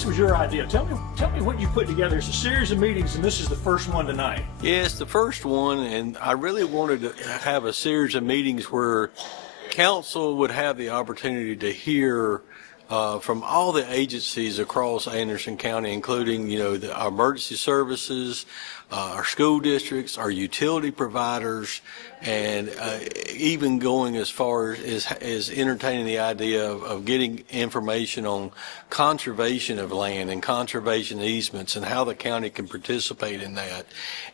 this was your idea. Tell me what you put together. It's a series of meetings, and this is the first one tonight. Yes, the first one, and I really wanted to have a series of meetings where council would have the opportunity to hear from all the agencies across Anderson County, including, our emergency services, our school districts, our utility providers, and even going as far as entertaining the idea of getting information on conservation of land and conservation easements and how the county can participate in that.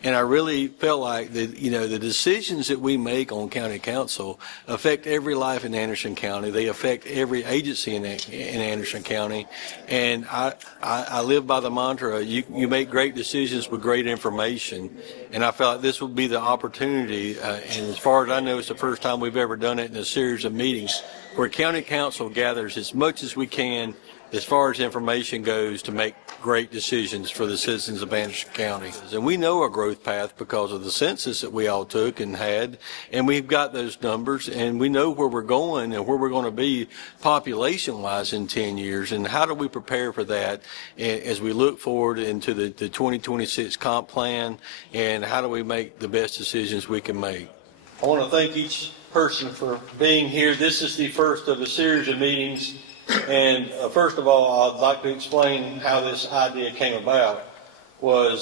And I really felt like that, the decisions that we make on county council affect every life in Anderson County. They affect every agency in Anderson County. And I live by the mantra, you make great decisions with great information. And I felt like this would be the opportunity, and as far as I know, it's the first time we've ever done it in a series of meetings where county council gathers as much as we can as far as information goes to make great decisions for the citizens of Anderson County. And we know our growth path because of the census that we all took and had, and we've got those numbers, and we know where we're going and where we're going to be population-wise in 10 years, and how do we prepare for that as we look forward into the 2026 comp plan, and how do we make the best decisions we can make. I want to thank each person for being here. This is the first of a series of meetings. And first of all, I'd like to explain how this idea came about. I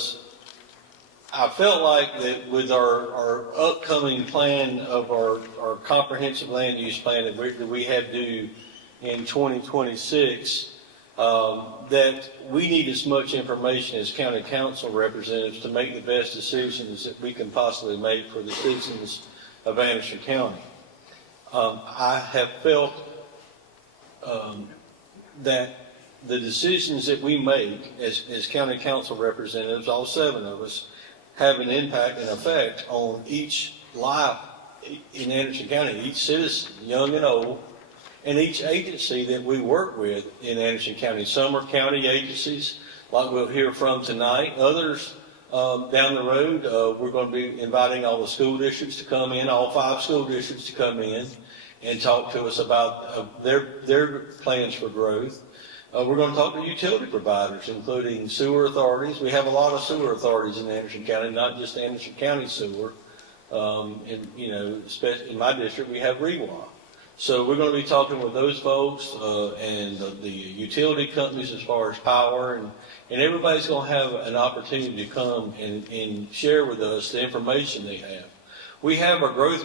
felt like that with our upcoming plan of our comprehensive land use plan that we have due in 2026, that we need as much information as county council representatives to make the best decisions that we can possibly make for the citizens of Anderson County. I have felt that the decisions that we make as county council representatives, all 7 of us, have an impact and effect on each life in Anderson County, each citizen, young and old, and each agency that we work with in Anderson County. Some are county agencies, like we'll hear from tonight. Others down the road, we're going to be inviting all the school districts to come in, all 5 school districts to come in and talk to us about their plans for growth. We're going to talk to utility providers, including sewer authorities. We have a lot of sewer authorities in Anderson County, not just Anderson County sewer. Especially in my district, we have REWA. So we're going to be talking with those folks and the utility companies as far as power, and everybody's going to have an opportunity to come and share with us the information they have. We have our growth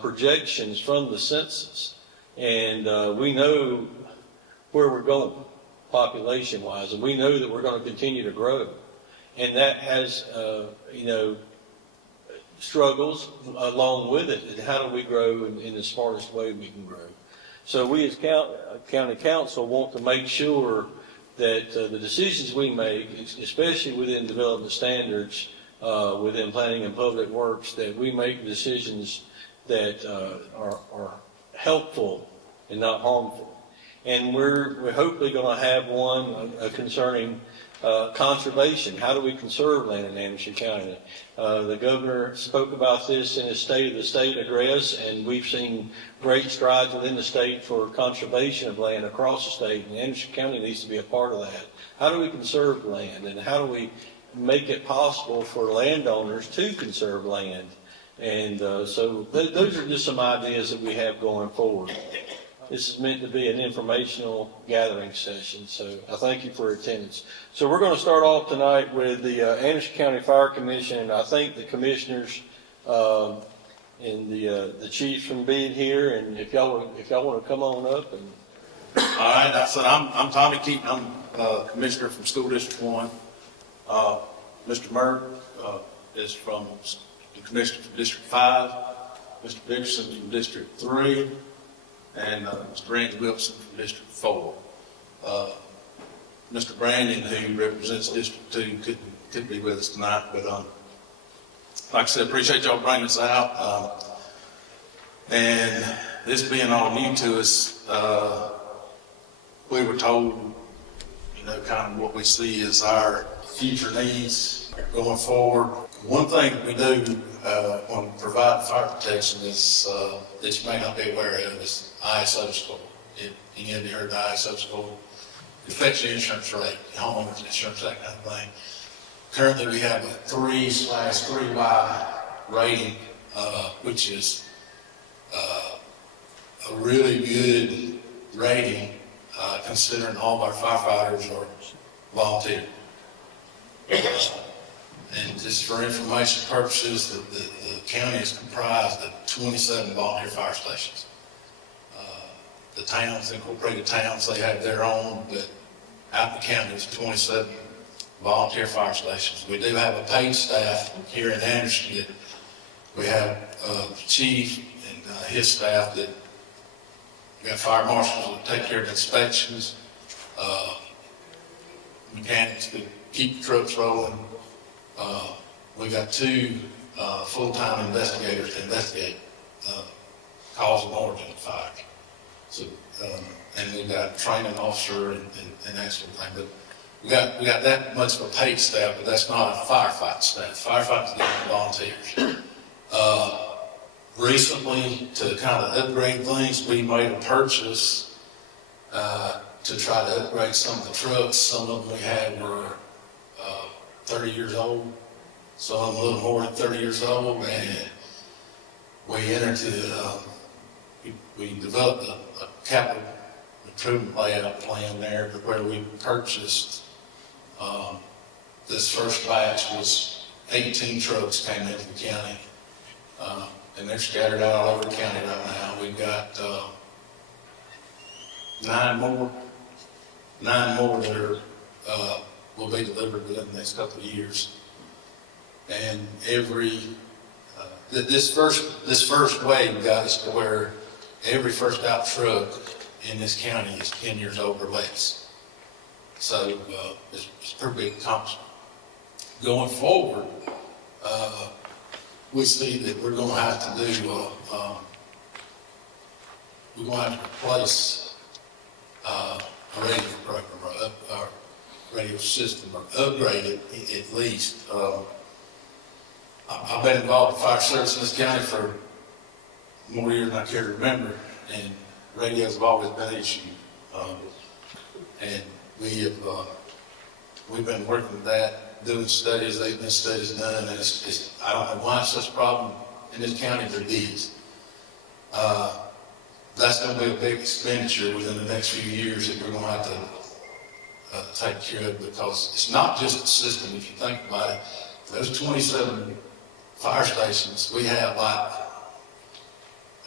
projections from the census, and we know where we're going population-wise, and we know that we're going to continue to grow. And that has, struggles along with it, and how do we grow in the smartest way we can grow. So we as county council want to make sure that the decisions we make, especially within development standards, within planning and public works, that we make decisions that are helpful and not harmful. And we're hopefully going to have one concerning conservation. How do we conserve land in Anderson County? The governor spoke about this in his State of the State address, and we've seen great strides within the state for conservation of land across the state, and Anderson County needs to be a part of that. How do we conserve land, and how do we make it possible for landowners to conserve land? And so those are just some ideas that we have going forward. This is meant to be an informational gathering session, so I thank you for your attendance. So we're going to start off tonight with the Anderson County Fire Commission, and I thank the commissioners and the chiefs from being here. And if y'all want to come on up. And all right, I said I'm Tommy Keaton. I'm commissioner from School District 1. Mr. Murr is from the commissioner from District 5. Mr. Dickerson from District 3. And Mr. Randy Wilson from District 4. Mr. Brandon, who represents District 2, couldn't be with us tonight, but like I said, appreciate y'all bringing us out. And this being all new to us, we were told, kind of what we see as our future needs going forward. One thing we do when we provide fire protection is that you may not be aware of is ISO score. You have heard the ISO score. affects your insurance rate, homeowner's insurance, that kind of thing. Currently, we have a 3/3Y rating, which is a really good rating, considering all of our firefighters are volunteer. And just for information purposes, the county is comprised of 27 volunteer fire stations. The towns, incorporated towns, they have their own, but out in the county, there's 27 volunteer fire stations. We do have a paid staff here in Anderson that we have the chief and his staff that we got fire marshals that take care of inspections, mechanics that keep the trucks rolling. We got 2 full-time investigators to investigate cause and origin of fire. So, and we've got a training officer and that sort of thing. But we got that much of a paid staff, but that's not a firefighting staff. Firefighters get volunteers. Recently, to kind of upgrade things, we made a purchase to try to upgrade some of the trucks. Some of them we had were 30 years old, some of them a little more than 30 years old, and we entered we developed a capital improvement layout plan there where we purchased, this first batch was 18 trucks came into the county, and they're scattered out all over the county right now. We've got 9 more that are, will be delivered within the next couple of years. And this first wave got us to where every first out truck in this county is 10 years old or less. So it's a pretty big accomplishment. Going forward, we see that we're going to have to do, we're going to have to replace a radio program or our radio system, or upgrade it at least. I've been involved in fire service in this county for more years than I care to remember, and radios have always been an issue. And we've been working with that, doing studies. They've been studies done, and I don't know why it's such a problem in this county, but it is. That's going to be a big expenditure within the next few years that we're going to have to take care of, because it's not just the system. If you think about it, those 27 fire stations, we have like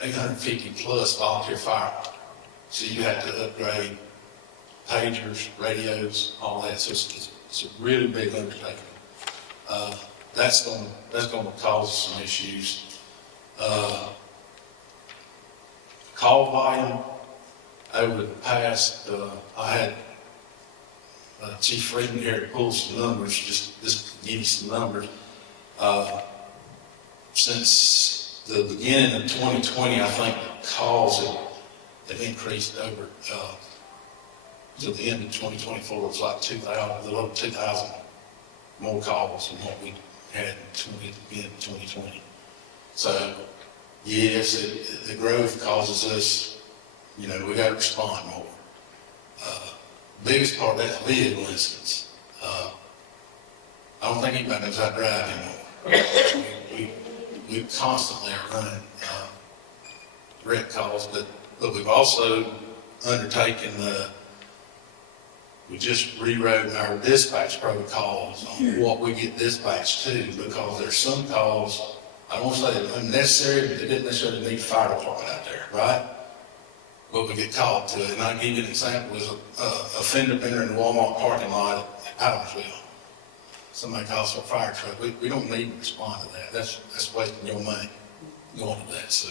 850 plus volunteer fire. So you have to upgrade pagers, radios, all that. So it's a really big undertaking. That's going to cause some issues. Call volume over the past, I had Chief Friedman here to pull some numbers, just to give you some numbers. Since the beginning of 2020, I think calls have increased over to the end of 2024. It's like 2,000, a little over 2,000 more calls than what we had at the beginning of 2020. So, yes, the growth causes us, we got to respond more. Biggest part of that's vehicle incidents. I don't think anybody knows how to drive anymore. We constantly are running wreck calls, but we've also undertaken we just rewrote our dispatch protocols on what we get dispatched to, because there's some calls, I don't want to say they're unnecessary, but they didn't necessarily need fire department out there, right? But we get called to it. And I'll give you an example. There's a fender bender in the Walmart parking lot at Adamsville. Somebody calls for a fire truck. We don't need to respond to that. That's wasting your money going to that. So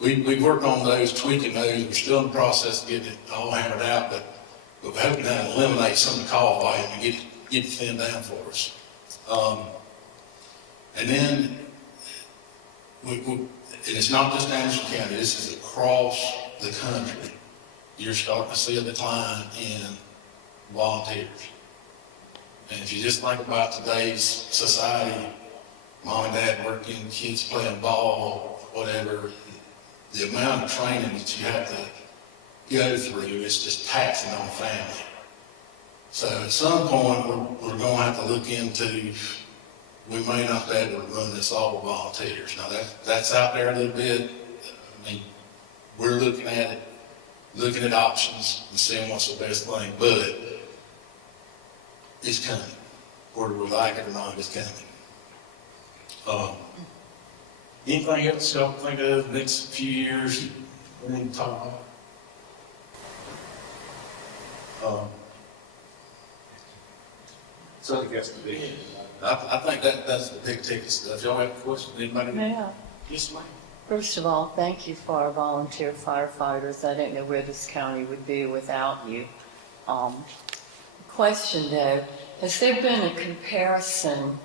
we've worked on those, tweaking those. We're still in the process of getting it all hammered out, but we're hoping to eliminate some of the call volume and get it thinned down for us. And then and it's not just Anderson County. This is across the country. You're starting to see a decline in volunteers. And if you just think about today's society, mom and dad working, kids playing ball, whatever, the amount of training that you have to go through is just taxing on the family. So at some point, we're gonna have to look into, we may not be able to run this all with volunteers. Now, that's out there a little bit. I mean, we're looking at it, looking at options and seeing what's the best thing, but it's coming. Whether we like it or not, it's coming. Anything else y'all think of next few years we need to talk about? So I think that's the big. I think that's the big ticket stuff. Y'all have a question? Anybody? Yeah. Yes, ma'am. First of all, thank you for our volunteer firefighters. I don't know where this county would be without you. Question though, has there been a comparison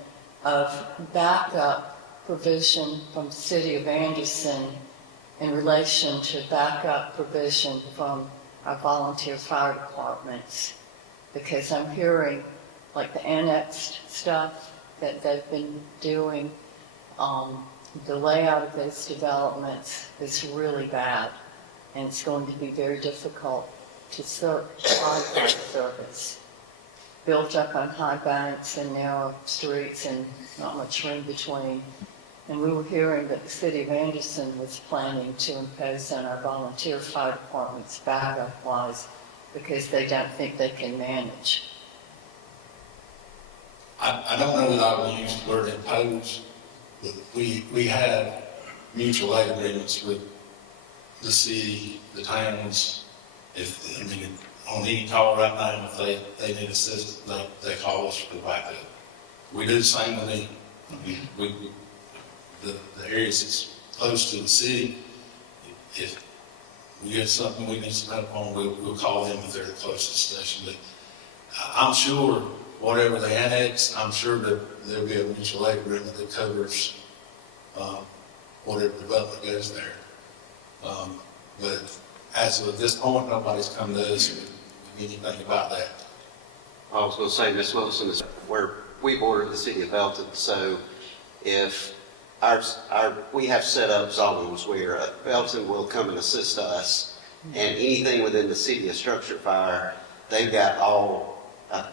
of backup provision from the city of Anderson in relation to backup provision from our volunteer fire departments? Because I'm hearing like the annexed stuff that they've been doing, the layout of those developments is really bad, and it's going to be very difficult to provide service. Built up on high banks and narrow streets and not much room between. And we were hearing that the city of Anderson was planning to impose on our volunteer fire departments backup-wise because they don't think they can manage. I don't know that I would use the word impose, but we have mutual aid agreements with the city, the towns. If, I mean, on any call right now, if they need assistance, they call us for backup. We do the same with them. The areas that's close to the city, if we get something we need some help on, we'll call them if they're the closest station. But I'm sure whatever they annex, I'm sure that there'll be a mutual aid agreement that covers whatever development goes there. But as of this point, nobody's come to us with anything about that. I was going to say, Ms. Wilson, is where we border the city of Belton, so if we have set up zones where Belton will come and assist us, and anything within the city of structure fire, they've got all,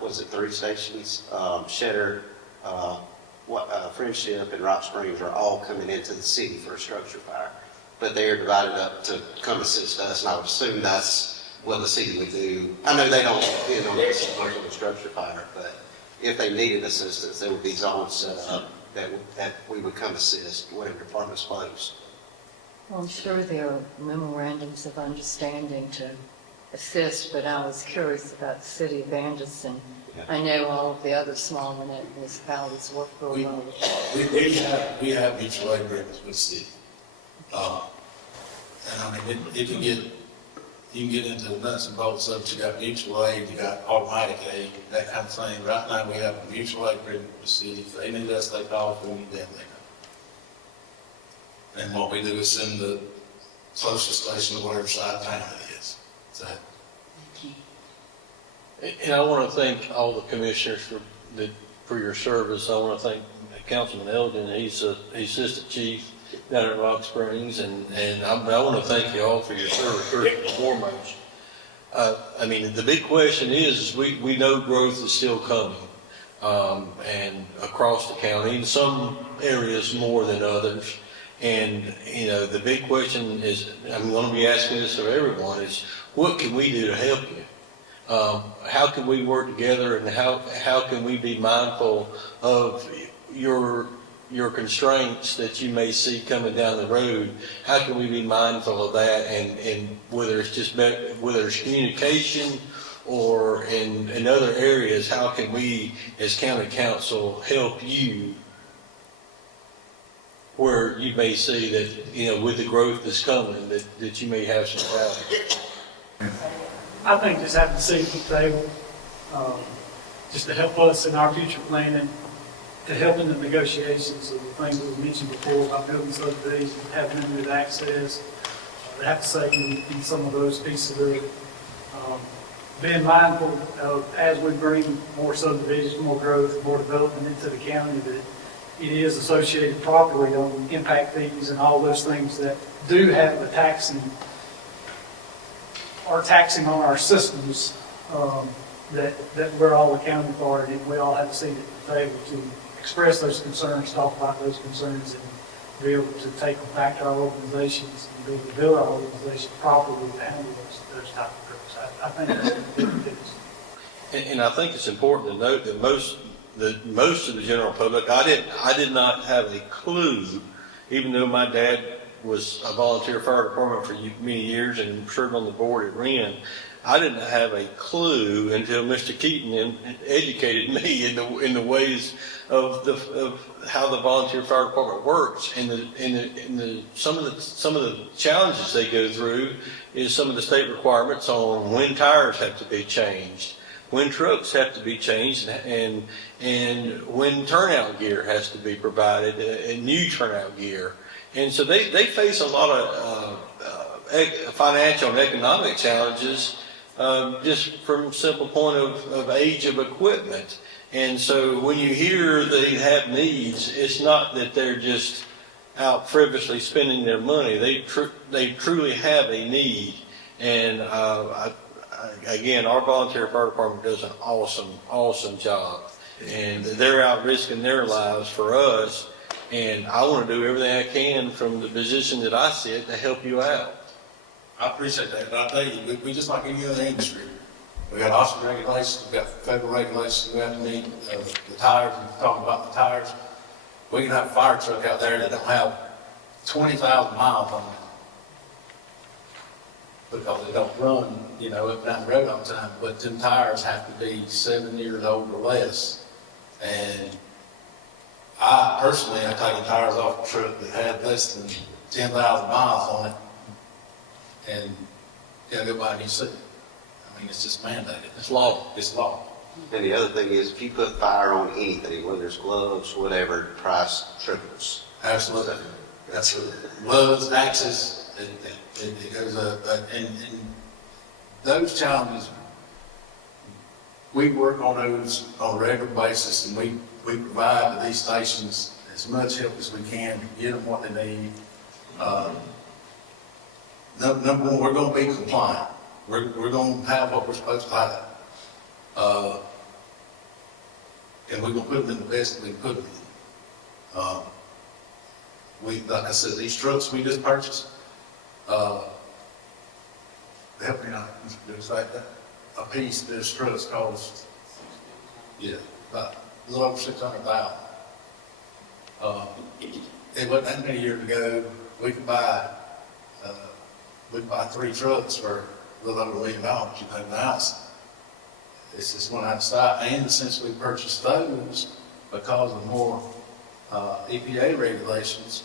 was it 3 stations? Shedder, Friendship, and Rock Springs are all coming into the city for a structure fire. But they are divided up to come assist us, and I would assume that's what the city would do. I know they don't depend on this commercial structure fire, but if they needed assistance, there would be zones set up that we would come assist, whatever department's closed. Well, I'm sure there are memorandums of understanding to assist, but I was curious about the city of Anderson. Yeah. I know all of the other small municipalities work really well with that. We have mutual aid agreements with the city. And I mean, you can get into the nuts and bolts of it. You got mutual aid, you got automatic aid, that kind of thing. Right now, we have a mutual aid agreement with the city. If they need us, they call. If we need them, they come. And what we do is send the closest station to whatever side of town it is. So, And I want to thank all the commissioners for your service. I want to thank Councilman Elgin. He's the assistant chief down at Rock Springs, and I want to thank you all for your service first and foremost. I mean, the big question is we know growth is still coming, and across the county, in some areas more than others. And, you know, the big question is, I'm going to be asking this of everyone, is what can we do to help you? How can we work together, and how can we be mindful of your constraints that you may see coming down the road? How can we be mindful of that, and whether it's communication or in other areas, how can we as county council help you where you may see that, you know, with the growth that's coming, that you may have some value? I think just having a seat at the table, just to help us in our future planning, to help in the negotiations of the things we mentioned before about building subdivisions, having limited access. I have to say in some of those pieces of it, being mindful of, as we bring more subdivisions, more growth, more development into the county, that it is associated properly on impact fees and all those things that do have a taxing on our systems. that we're all accounting for it, and we all have a seat at the table to express those concerns, talk about those concerns, and be able to take them back to our organizations and be able to build our organization properly to handle those type of groups. I think that's a big difference. And I think it's important to note that most of the general public, I did not have a clue, even though my dad was a volunteer fire department for many years and served on the board at Wren. I didn't have a clue until Mr. Keaton educated me in the ways of how the volunteer fire department works, and some of the challenges they go through is some of the state requirements on when tires have to be changed, when trucks have to be changed, and when turnout gear has to be provided, and new turnout gear. And so they face a lot of financial and economic challenges just from simple point of age of equipment. And so when you hear they have needs, it's not that they're just out frivolously spending their money. They truly have a need. And again, our volunteer fire department does an awesome job. And they're out risking their lives for us. And I want to do everything I can from the position that I sit to help you out. I appreciate that, but I tell you, we just like any other industry. We got OSHA regulations, we got federal regulations we have to meet, the tires, we're talking about the tires. We can have a fire truck out there that don't have 20,000 miles on it because they don't run, up and down the road all the time, but them tires have to be 7 years old or less. And I personally have taken tires off a truck that had less than 10,000 miles on it, and go buy a new suit. I mean, it's just mandated. It's law. It's law. And the other thing is, if you put fire on anything, whether it's gloves, whatever, the price triples. Absolutely. That's gloves, axes, it goes up. And those challenges, we work on those on a regular basis, and we provide to these stations as much help as we can to get them what they need. Number one, we're going to be compliant. We're going to have what we're supposed to have. And we're going to put them in the best we can put them in. Like I said, these trucks we just purchased, help me out, it's like that. A piece of this truck costs, about a little over $600,000. It wasn't that many years ago, we could buy 3 trucks for a little over $1 million, now it's just one out of sight. And since we purchased those, because of more EPA regulations,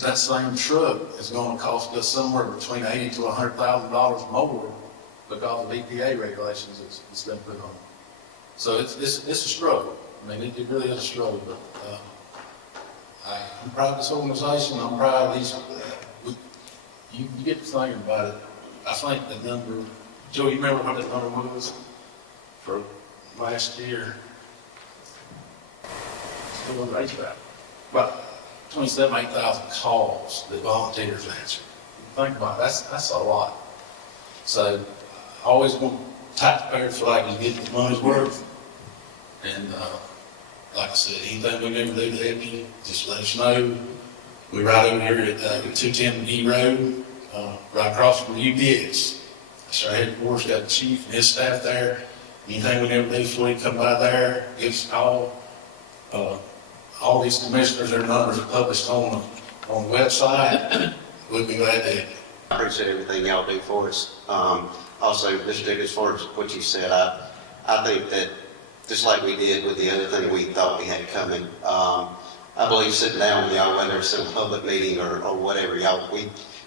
that same truck is going to cost us somewhere between $80,000 to $100,000 more because of EPA regulations it's been put on. So it's a struggle. I mean, it really is a struggle. But I'm proud of this organization. I'm proud of these. You get to thinking about it. I think the number, Joe, you remember what that number was for last year? About 8,000 calls that volunteers answer. Think about it, that's a lot. So I always want taxpayers to feel like he's getting his money's worth. And like I said, anything we can ever do to help you, just let us know. We ride over here at 210 McGee Road, right across from UPS. That's our headquarters, got the chief and his staff there. Anything we can ever do for you, come by there, give us a call. All these commissioners, their numbers are published on the website. We'd be glad to help you. I appreciate everything y'all do for us. Also, Mr. Dick, as far as what you said, I think that just like we did with the other thing we thought we had coming, I believe sitting down with y'all, whether it's in a public meeting or whatever,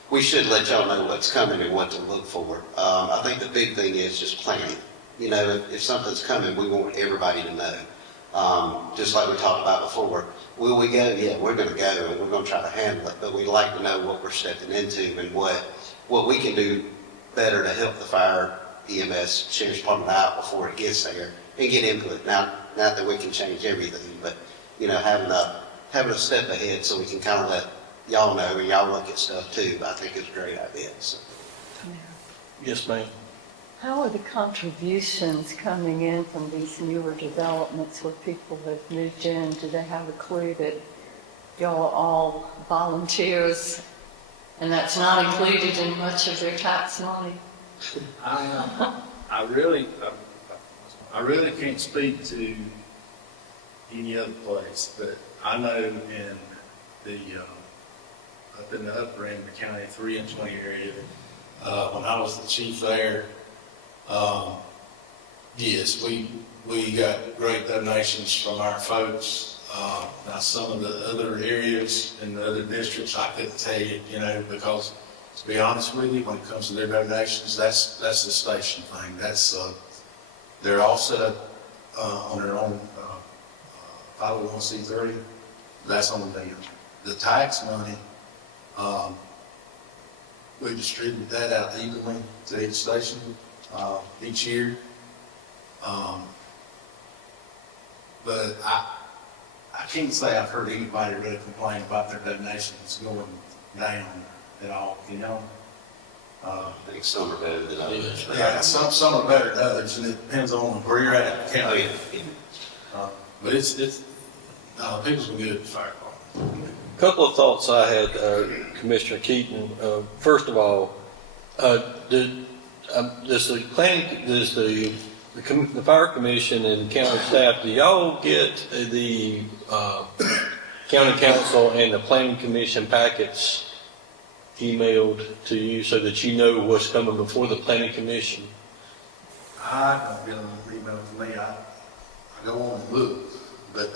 we should let y'all know what's coming and what to look for. I think the big thing is just planning. If something's coming, we want everybody to know. Just like we talked about before, will we go? Yeah, we're going to go, and we're going to try to handle it, but we'd like to know what we're stepping into and what we can do better to help the fire, EMS, Sheriff's Department out before it gets there, and get input. Not that we can change everything, but, having a step ahead so we can kind of let y'all know, and y'all look at stuff too, but I think it's a great idea. So. Yes, ma'am. How are the contributions coming in from these newer developments where people have moved in? Do they have a clue that y'all are all volunteers and that's not included in much of their tax money? I really can't speak to any other place, but I know in the, up in the upper end of the county, 3 and 20 area, When I was the chief there, yes, we got great donations from our folks. Now, some of the other areas in the other districts, I couldn't tell you, because to be honest with you, when it comes to their donations, that's the station thing. That's, they're all set up on their own 501c3. That's on them. The tax money, we distribute that out evenly to each station each year. But I can't say I've heard anybody really complain about their donations going down at all, I think some are better than others. Yeah, some are better than others, and it depends on where you're at in the county. But it's people's been good at the fire department. Couple of thoughts I had, Commissioner Keaton. First of all, does the fire commission and county staff, do y'all get the county council and the planning commission packets emailed to you so that you know what's coming before the planning commission? I don't get an email from me. I go on and look, but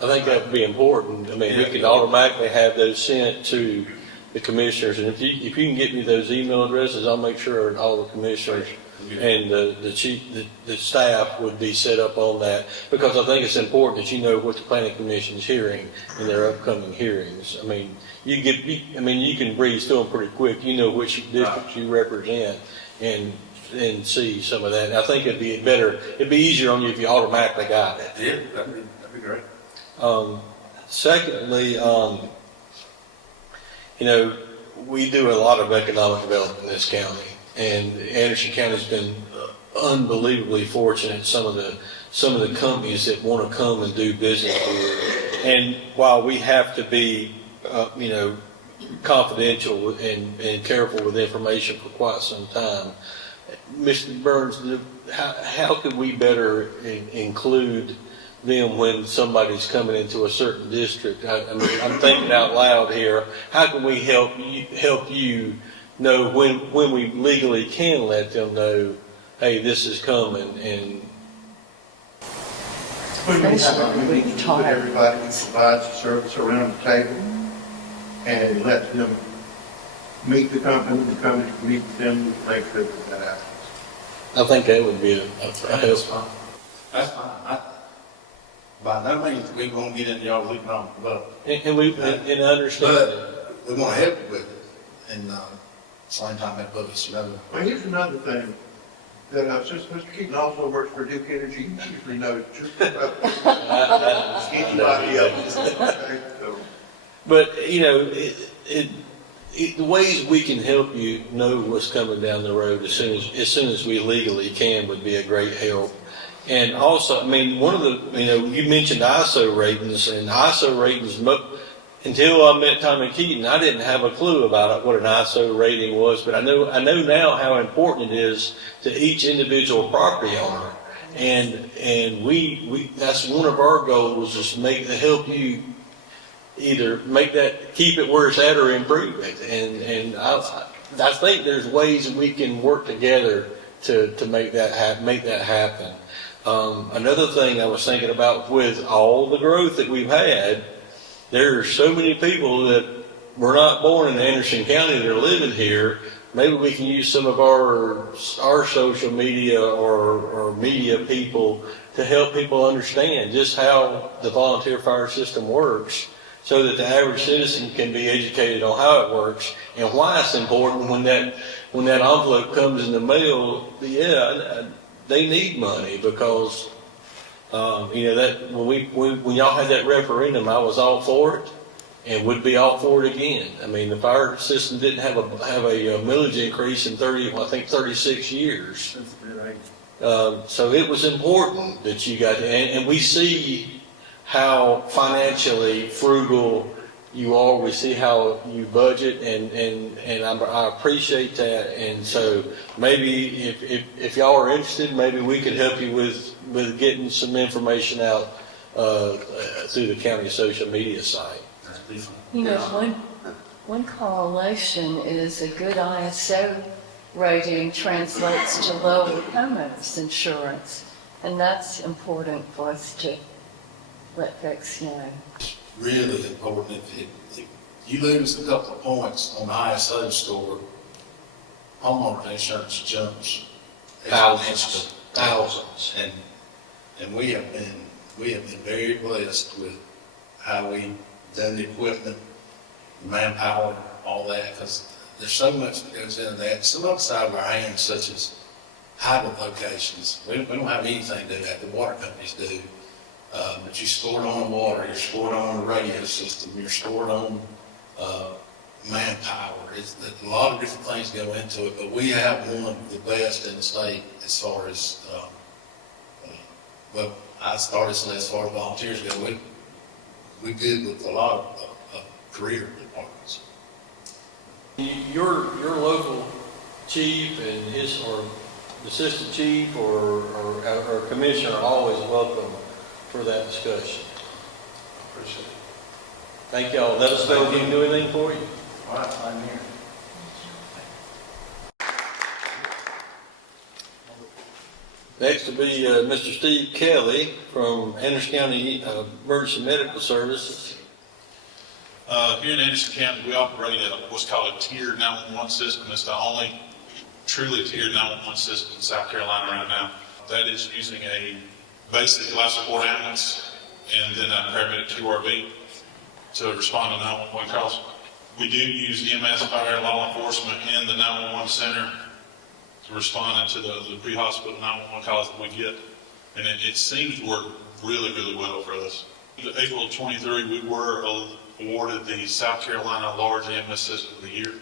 I think that would be important. I mean, we could automatically have those sent to the commissioners, and if you can get me those email addresses, I'll make sure all the commissioners and the staff would be set up on that, because I think it's important that you know what the planning commission's hearing in their upcoming hearings. I mean, you can breeze through them pretty quick. You know which districts you represent, and see some of that. And I think it'd be easier on you if you automatically got it. yeah, that'd be great. Secondly, we do a lot of economic development in this county, and Anderson County's been unbelievably fortunate. Some of the companies that want to come and do business here, and while we have to be, confidential and careful with information for quite some time, Mr. Burns, how could we better include them when somebody's coming into a certain district? I'm thinking out loud here. How can we help you know when we legally can let them know, hey, this is coming? And When we have our meetings with everybody, we provide the service around the table and let them meet the company meet with them, make sure that happens. I think that would be a That's help. fine. That's fine. By no means we won't get into y'all looking on the boat. And understand. But we want to help you with it, and same time that put us, Well, here's another thing, that since Mr. Keaton also works for Duke Energy, he usually knows just about anybody else. Okay, so, But, the ways we can help you know what's coming down the road as soon as we legally can would be a great help. And also, one of the, you mentioned ISO ratings, and ISO ratings, until I met Tommy Keaton, I didn't have a clue about what an ISO rating was, but I know now how important it is to each individual property owner. And we that's one of our goals, is to help you either keep it where it's at or improve it. And I think there's ways that we can work together to make that happen. Another thing I was thinking about, with all the growth that we've had, there are so many people that were not born in Anderson County that are living here. Maybe we can use some of our social media or media people to help people understand just how the volunteer fire system works, so that the average citizen can be educated on how it works and why it's important when that envelope comes in the mail. They need money, because that when y'all had that referendum, I was all for it, and would be all for it again. I mean, the fire system didn't have a millage increase in 36 years. That's a good idea. So it was important that you got, and we see how financially frugal you are. We see how you budget, and I appreciate that. And so maybe if y'all are interested, maybe we could help you with getting some information out through the county social media site. That's different. You know, one correlation is a good ISO rating translates to lower homeowners insurance, and that's important for us to let folks know. Really important. If you lose a couple of points on the ISO score, homeowner insurance jumps Thousands. thousands. And we have been very blessed with how we done the equipment, manpower, all that, because there's so much that goes into that. Some outside of our hands, such as hydrant locations. We don't have anything to do that. The water companies do. But you scored on the water, you're scored on the radio system, you're scored on manpower. A lot of different things go into it, but we have one of the best in the state as far as, well, I started saying as far as volunteers go, we good with a lot of career departments. Your local chief and his or assistant chief or commissioner are always welcome for that discussion. Appreciate it. Thank y'all. Let us know if we can do anything for you. All right, I'm here. Next will be Mr. Steve Kelly from Anderson County Emergency Medical Services. Here in Anderson County, we operate what's called a tiered 911 system. It's the only truly tiered 911 system in South Carolina right now. That is using a basic life support ambulance and then a paramedic QRV to respond to 911 calls. We do use EMS, fire, law enforcement in the 911 center to respond into the pre-hospital 911 calls that we get. And it seems to work really, really well for us. In April of 23, we were awarded the South Carolina Large EMS System of the Year.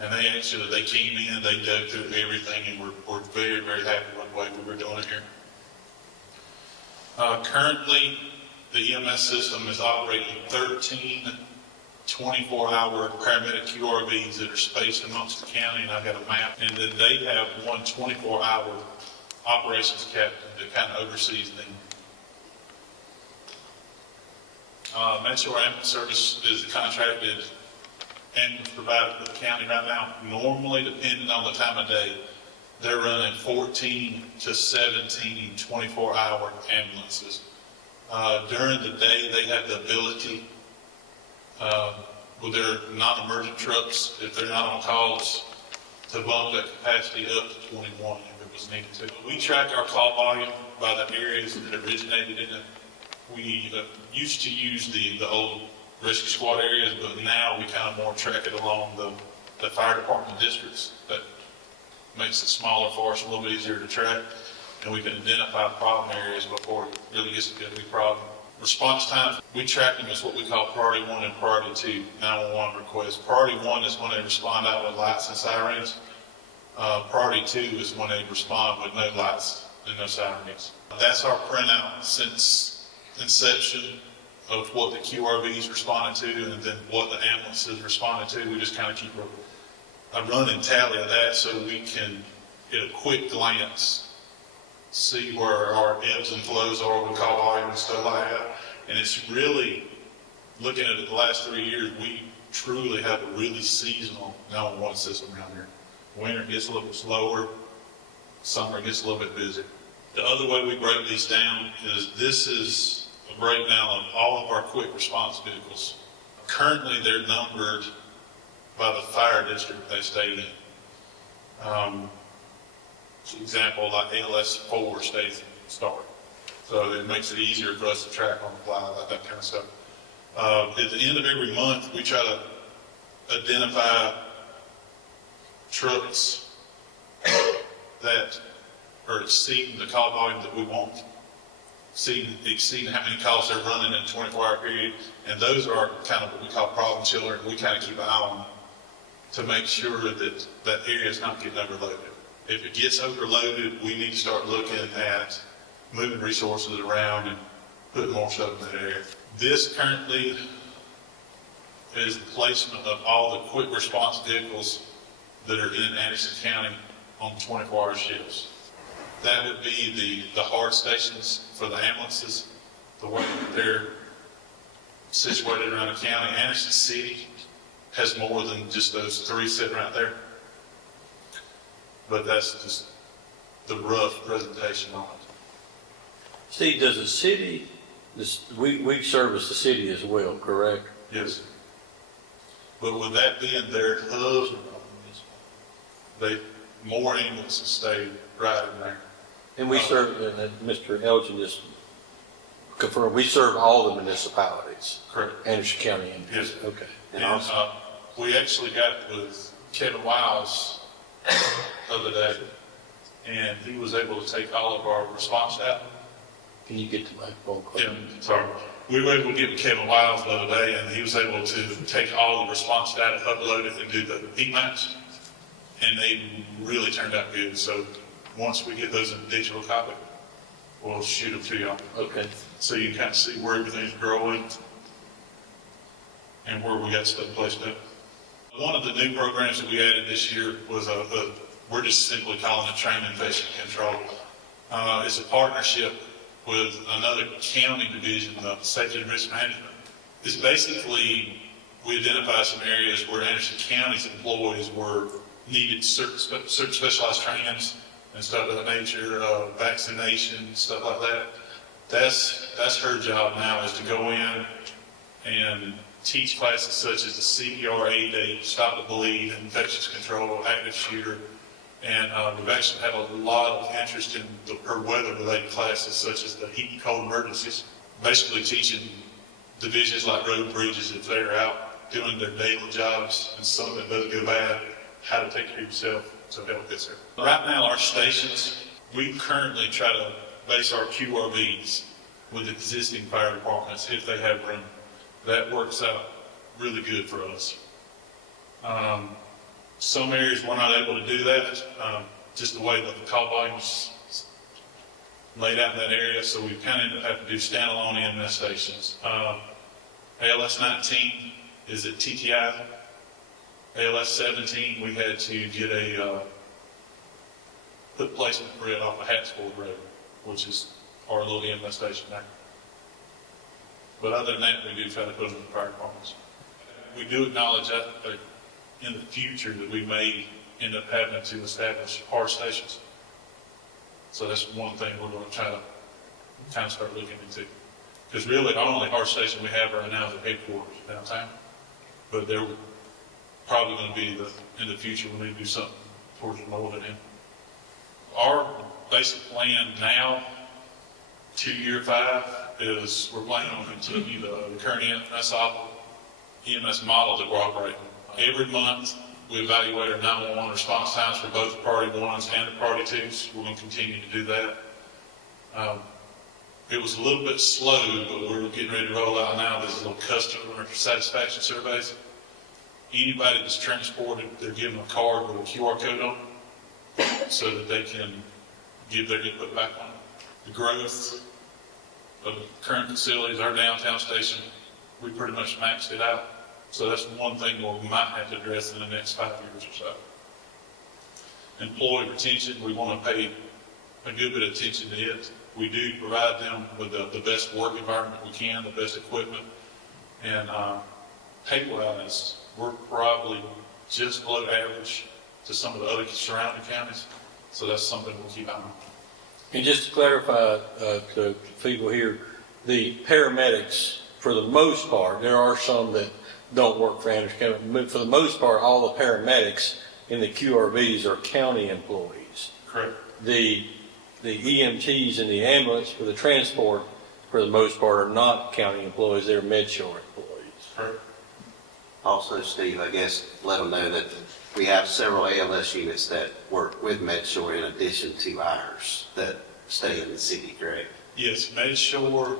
And they came in, they dug through everything, and we're very, very happy with the way we were doing it here. Currently, the EMS system is operating 13 24-hour paramedic QRVs that are spaced amongst the county, and I've got a map. And then they have one 24-hour operations captain that kind of oversees them. Metro Ambulance Service is the contracted ambulance provider for the county right now. Normally, depending on the time of day, they're running 14 to 17 24-hour ambulances. During the day, they have the ability, with their non-emergent trucks, if they're not on calls, to bump that capacity up to 21 if it was needed to. We track our call volume by the areas that originated in it. We used to use the old rescue squad areas, but now we kind of more track it along the fire department districts. That makes it smaller for us, a little bit easier to track, and we can identify problem areas before it really gets to be a big problem. Response times, we track them as what we call priority 1 and priority 2 911 requests. Priority 1 is when they respond out with lights and sirens. Priority 2 is when they respond with no lights and no sirens. That's our printout since inception of what the QRVs responded to and then what the ambulances responded to. We just kind of keep a running tally of that so we can get a quick glance, see where our ebbs and flows are with call volume and stuff like that. And it's really, looking at it the last 3 years, we truly have a really seasonal 911 system around here. Winter gets a little bit slower, summer gets a little bit busier. The other way we break these down is this is a breakdown of all of our quick response vehicles. Currently, they're numbered by the fire district they stay in. For example, like ALS 4 stays in Star. So it makes it easier for us to track on the fly, like that kind of stuff. At the end of every month, we try to identify trucks that are exceeding the call volume that we want. exceeding how many calls they're running in a 24-hour period. And those are kind of what we call problem children. We kind of keep an eye on them to make sure that that area is not getting overloaded. If it gets overloaded, we need to start looking at moving resources around and putting more stuff in that area. This currently is the placement of all the quick response vehicles that are in Anderson County on 24-hour shifts. That would be the hard stations for the ambulances, the way that they're situated around the county. Anderson City has more than just those 3 sitting right there. But that's just the rough presentation on it. Steve, does the city, we service the city as well, correct? Yes. But with that being their hub, more ambulances stay right in there. And we serve, Mr. Elgin just confirmed, we serve all the municipalities. Correct. Anderson County. Yes. Okay. And we actually got with Kevin Wiles the other day, and he was able to take all of our response out. Can you get to my phone call? Yeah, sorry. We were able to get with Kevin Wiles the other day, and he was able to take all the response data, upload it, and do the heat maps, and they really turned out good. So once we get those in digital copy, we'll shoot them to y'all. Okay. So you can kind of see where everything's growing and where we got stuff placed up. One of the new programs that we added this year was we're just simply calling it Train Infection Control. It's a partnership with another county division of Safety and Risk Management. It's basically, we identified some areas where Anderson County's employees needed certain specialized trainings and stuff of that nature, vaccination, stuff like that. That's her job now, is to go in and teach classes such as the CPR, AED, stop the bleed, infectious control, active shooter. And we've actually had a lot of interest in her weather-related classes, such as the heat and cold emergencies. Basically teaching divisions like road bridges, if they're out doing their daily jobs and something does go bad, how to take care of yourself to help get there. Right now, our stations, we currently try to base our QRVs with existing fire departments if they have room. That works out really good for us. Some areas we're not able to do that, just the way that the call volume's laid out in that area, so we kind of have to do standalone EMS stations. ALS 19 is at TTI. ALS 17, we had to get put placement grid off of Hatsford Road, which is our little EMS station there. But other than that, we do try to put them in the fire departments. We do acknowledge that in the future that we may end up having to establish hard stations. So that's one thing we're going to try to kind of start looking into. Because really, our only hard station we have right now is at headquarters downtown. But they're probably going to be in the future we need to do something towards the northern end. Our basic plan now, to year 5, is we're planning on continue the current EMS model that we're operating. Every month, we evaluate our 911 response times for both priority 1s and the priority 2s. We're going to continue to do that. It was a little bit slow, but we're getting ready to roll out now these little customer satisfaction surveys. Anybody that's transported, they're given a card with a QR code on it so that they can give their input back on it. The growth of the current facilities, our downtown station, we pretty much maxed it out. So that's one thing we might have to address in the next 5 years or so. Employee retention, we want to pay a good bit of attention to it. We do provide them with the best work environment we can, the best equipment, and pay-wise, we're probably just below average to some of the other surrounding counties. So that's something we'll keep on. And just to clarify to people here, the paramedics, for the most part, there are some that don't work for Anderson County, but for the most part, all the paramedics in the QRVs are county employees. Correct. The EMTs in the ambulance for the transport, for the most part, are not county employees, they're MedShore employees. Correct. Also, Steve, I guess, let them know that we have several ALS units that work with MedShore in addition to ours that stay in the city, correct? Yes, Medshore,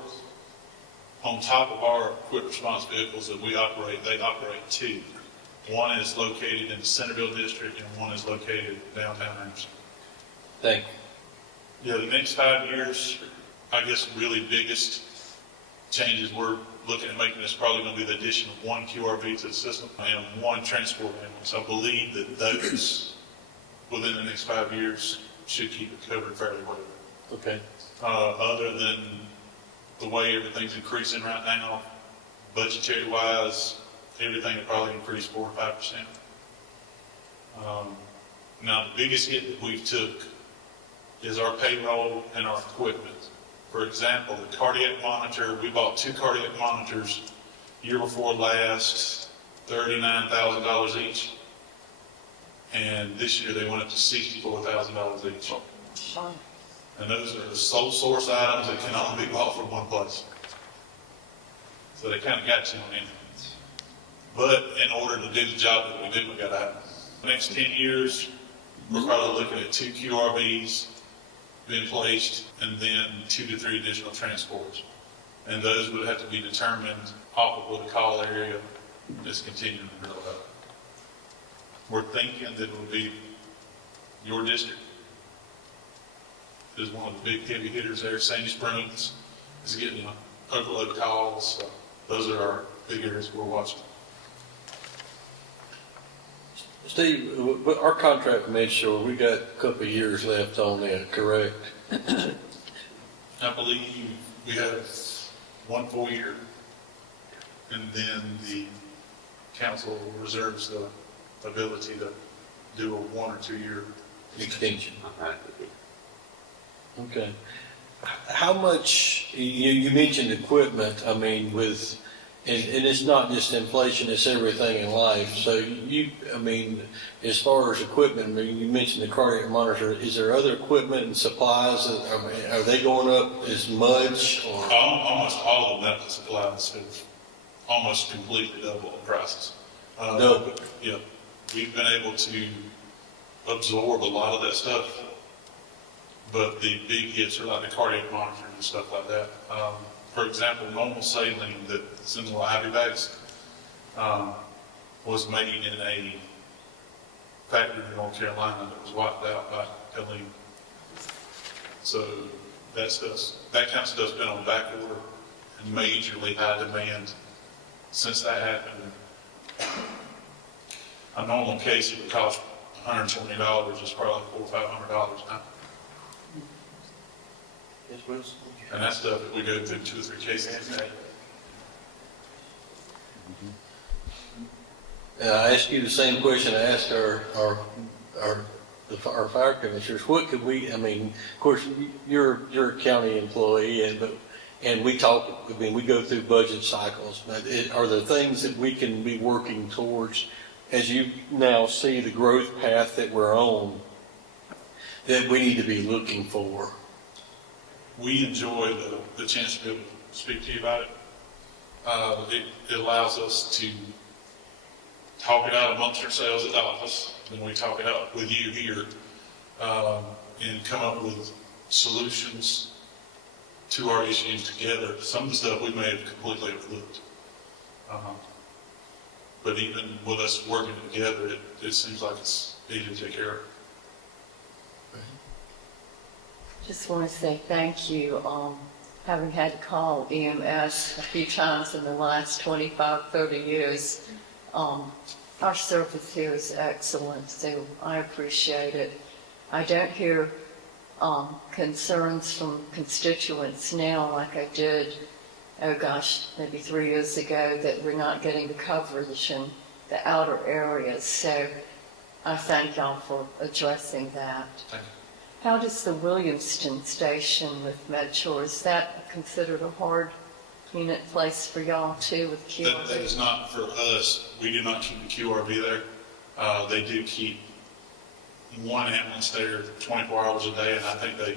on top of our quick response vehicles that we operate, they operate two. One is located in the Centerville district and one is located downtown Anderson. Thank you. Yeah, the next 5 years, I guess really biggest changes we're looking at making is probably going to be the addition of one QRV to the system and one transport ambulance. I believe that those, within the next 5 years, should keep it covered fairly well. Okay. Other than the way everything's increasing right now, budgetary wise, everything will probably increase 4 or 5%. Now, the biggest hit that we've took is our payroll and our equipment. For example, the cardiac monitor, we bought 2 cardiac monitors year before last, $39,000 each. And this year they went up to $64,000 each. And those are the sole source items that can only be bought from one place. So they kind of got you on in. But in order to do the job that we do, we got to have the next 10 years, we're probably looking at 2 QRVs being placed and then 2 to 3 additional transports. And those would have to be determined off of what the call area is continuing to grow up. We're thinking that it would be your district is one of the big heavy hitters there. Sandy Springs is getting overload calls. So those are our big areas we're watching. Steve, our contract with Medshore, we got a couple of years left on that, correct? I believe we have 1 full year, and then the council reserves the ability to do a 1 or 2 year Extension. Okay. How much, you mentioned equipment, I mean, with, and it's not just inflation, it's everything in life. So I mean, as far as equipment, I mean, you mentioned the cardiac monitor, is there other equipment and supplies that, are they going up as much or? Almost all of the medical supplies have almost completely doubled in prices. Double? Yeah. We've been able to absorb a lot of that stuff, but the big hits are like the cardiac monitoring and stuff like that. For example, normal saline that's in the IV bags was made in a factory in North Carolina that was wiped out by LE. So that kind of stuff's been on back order and majorly high demand since that happened. A normal case that would cost $120 is probably $400 or $500 now. And that's stuff that we go through 2 or 3 cases a day. I asked you the same question I asked our fire commissioners. What could we, I mean, of course, you're a county employee and we talk, I mean, we go through budget cycles, but are there things that we can be working towards as you now see the growth path that we're on that we need to be looking for? We enjoy the chance to be able to speak to you about it. It allows us to talk it out amongst ourselves at the office, and we talk it out with you here, and come up with solutions to our issues together. Some of the stuff we may have completely overlooked. But even with us working together, it seems like it's easy to take care of. Just want to say thank you. Having had to call EMS a few times in the last 25, 30 years, our service here is excellent, so I appreciate it. I don't hear concerns from constituents now like I did, oh gosh, maybe 3 years ago, that we're not getting the coverage in the outer areas. So I thank y'all for addressing that. Thank you. How does the Williamston station with Medshore, is that considered a hard unit place for y'all too with QRV? That is not for us. We do not keep the QRV there. They do keep one ambulance there 24 hours a day, and I think they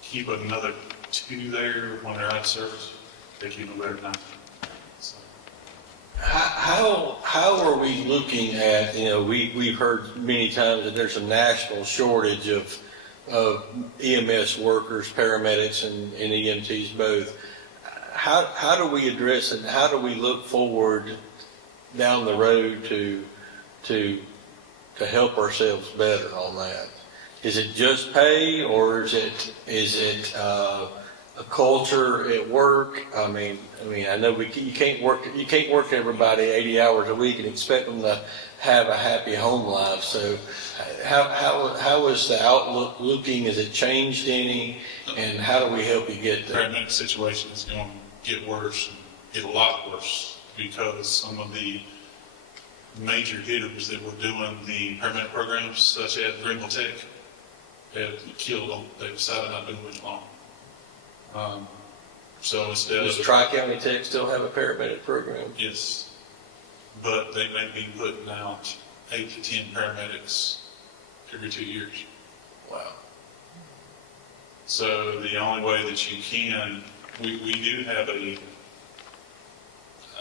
keep another 2 there when they're out of service. They keep them there at night. So. How are we looking at, you know, we've heard many times that there's a national shortage of EMS workers, paramedics, and EMTs both. How do we address it? How do we look forward down the road to help ourselves better on that? Is it just pay, or is it a culture at work? I mean, I know you can't work everybody 80 hours a week and expect them to have a happy home life. So, how is the outlook looking? Has it changed any? And how do we help you get The there? paramedic situation is going to get worse, and get a lot worse, because some of the major hitters that were doing the paramedic programs, such as Greenville Tech, have killed them. They decided not to do it long. So instead Does of, Tri-County Tech still have a paramedic program? yes, but they may be putting out 8 to 10 paramedics every 2 years. Wow. So the only way that you can, we do have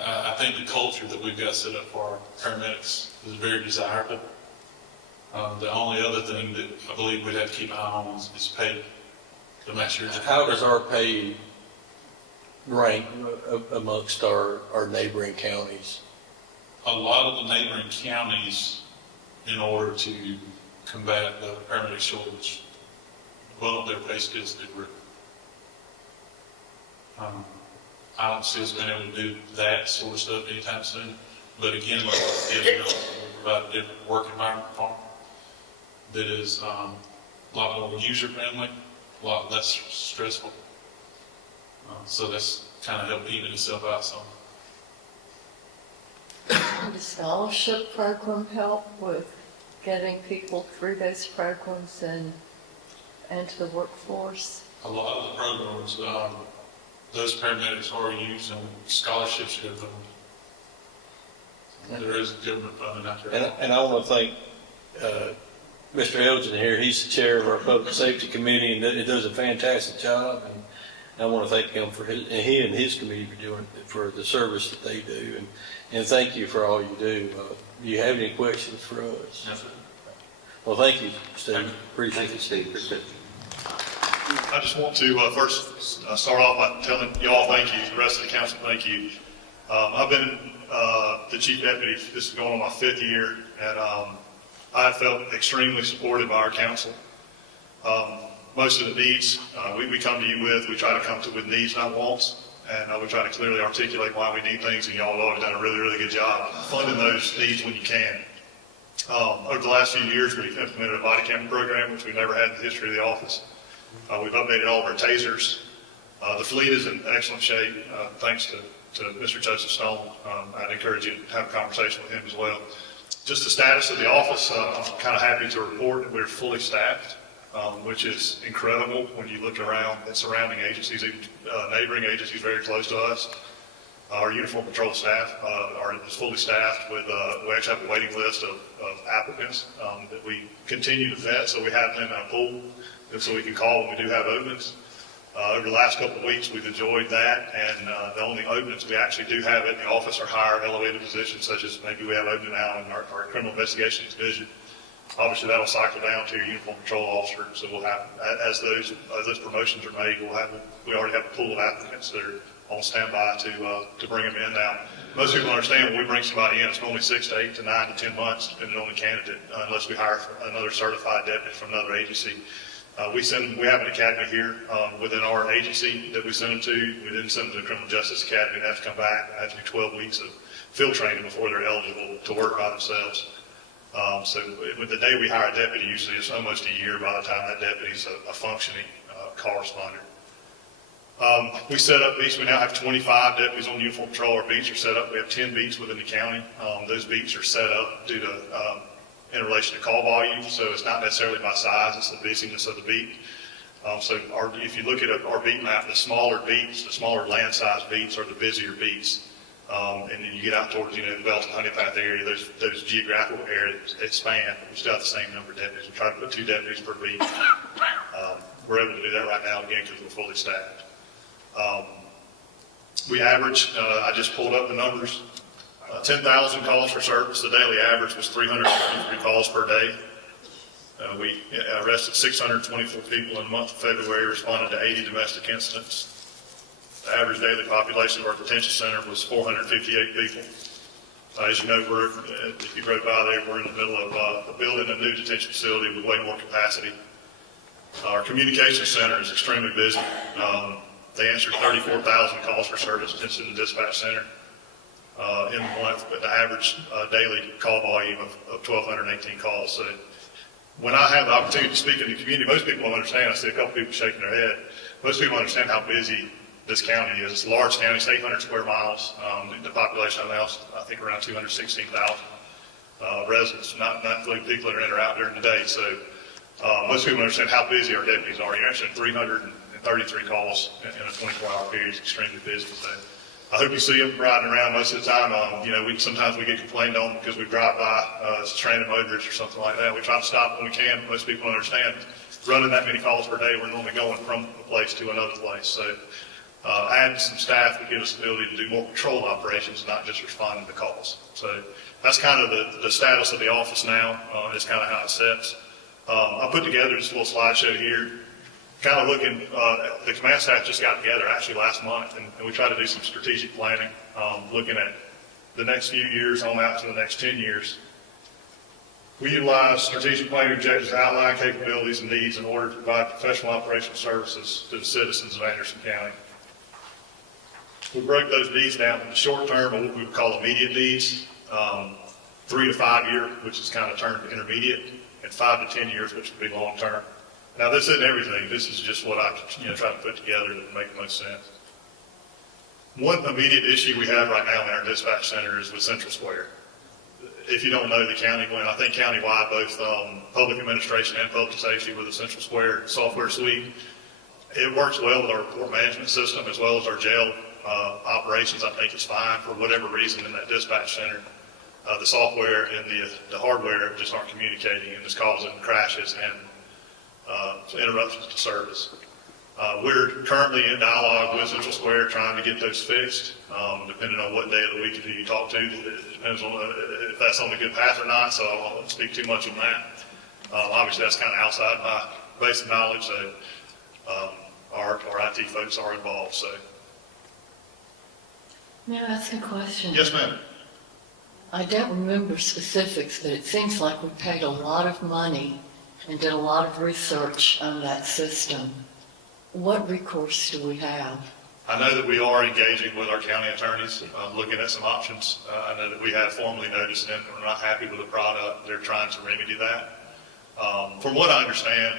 I think the culture that we've got set up for our paramedics is very desirable. The only other thing that I believe we'd have to keep an eye on is pay, to make sure. How does our pay rank amongst our neighboring counties? A lot of the neighboring counties, in order to combat the paramedic shortage, bump their pay scales to the roof. I don't see us being able to do that sort of stuff anytime soon. But again, like I said, we provide a different work environment for them that is a lot more user-friendly, a lot less stressful. So that's kind of helped even itself out some. Would the scholarship program help with getting people through those programs and to the workforce? A lot of the programs, those paramedics are using scholarships to them. There is government funding out there. And I want to thank Mr. Elgin here. He's the chair of our Public Safety Committee, and he does a fantastic job. And I want to thank him he and his committee for the service that they do. And thank you for all you do. Do you have any questions for us? Yes, sir. Well, thank you, Steve. Thank you. Appreciate Thank you, it. Steve. Appreciate it. I just want to first start off by telling you all thank you, the rest of the council, thank you. I've been the chief deputy, this is going on my 5th year, and I felt extremely supported by our council. Most of the needs we come to you with, we try to come to with needs, not wants, and we try to clearly articulate why we need things, and y'all have always done a really, really good job funding those needs when you can. Over the last few years, we've implemented a body camera program, which we've never had in the history of the office. We've updated all of our tasers. The fleet is in excellent shape, thanks to Mr. Joseph Stone. I'd encourage you to have a conversation with him as well. Just the status of the office, I'm kind of happy to report that we're fully staffed, which is incredible when you look around at surrounding agencies, even neighboring agencies very close to us. Our uniform patrol staff is fully staffed with, we actually have a waiting list of applicants that we continue to vet, so we have them in a pool, and so we can call when we do have openings. Over the last couple of weeks, we've enjoyed that, and the only openings we actually do have in the office are higher elevated positions, such as maybe we have opening now in our criminal investigations division. Obviously, that'll cycle down to your uniform patrol officer, so we'll have, as those promotions are made, we already have a pool of applicants that are on standby to bring them in. Now, most people understand when we bring somebody in, it's normally 6 to 8 to 9 to 10 months, depending on the candidate, unless we hire another certified deputy from another agency. We have an academy here within our agency that we send them to. We didn't send them to the Criminal Justice Academy. They have to come back. They have to do 12 weeks of field training before they're eligible to work by themselves. So with the day we hire a deputy, usually it's almost a year by the time that deputy's a functioning call responder. We set up beats. We now have 25 deputies on uniform patrol. Our beats are set up. We have 10 beats within the county. Those beats are set up due to in relation to call volume, so it's not necessarily by size, it's the busyness of the beat. If you look at our beat map, the smaller beats, the smaller land size beats are the busier beats. And then you get out towards, the Belton Honeypath area, those geographical areas expand. We still have the same number of deputies. We try to put 2 deputies per beat. We're able to do that right now, again, because we're fully staffed. We average, I just pulled up the numbers, 10,000 calls for service. The daily average was 353 calls per day. We arrested 624 people in the month of February, responded to 80 domestic incidents. The average daily population of our detention center was 458 people. As you know, if you rode by there, we're in the middle of building a new detention facility with way more capacity. Our communication center is extremely busy. They answered 34,000 calls for service in the dispatch center in the month, with the average daily call volume of 1,218 calls. So when I have the opportunity to speak in the community, most people don't understand. I see a couple people shaking their head. Most people understand how busy this county is. It's a large county. It's 800 square miles. The population now is, I think, around 216,000 residents, not including people that are in or out during the day. So most people understand how busy our deputies are. You're answering 333 calls in a 24-hour period. It's extremely busy. So I hope you see them riding around most of the time. Sometimes we get complained on because we drive by as a stranded motorist or something like that. We try to stop when we can. Most people don't understand running that many calls per day. We're normally going from a place to another place. So adding some staff would give us the ability to do more patrol operations, not just responding to calls. So that's kind of the status of the office now. Is kind of how it sets. I put together this little slideshow here, kind of looking, the command staff just got together actually last month, and we tried to do some strategic planning, looking at the next few years on out to the next 10 years. We utilize strategic planning objectives to outline capabilities and needs in order to provide professional operational services to the citizens of Anderson County. We broke those needs down in the short term, or what we would call immediate needs, 3 to 5 year, which is kind of termed intermediate, and 5 to 10 years, which would be long term. Now, this isn't everything. This is just what I try to put together to make the most sense. One immediate issue we have right now in our dispatch center is with Central Square. If you don't know the county, I think countywide, both public administration and public safety with the Central Square software suite, it works well with our report management system as well as our jail operations. I think it's fine. For whatever reason in that dispatch center, the software and the hardware just aren't communicating, and it's causing crashes and interruptions to service. We're currently in dialogue with Central Square trying to get those fixed, depending on what day of the week you talk to. It depends on if that's on the good path or not, so I won't speak too much on that. Obviously, that's kind of outside my basic knowledge, so our IT folks are involved. So, May I ask a question? yes, ma'am. I don't remember specifics, but it seems like we paid a lot of money and did a lot of research on that system. What recourse do we have? I know that we are engaging with our county attorneys, looking at some options. I know that we have formally noticed them. We're not happy with the product. They're trying to remedy that. From what I understand,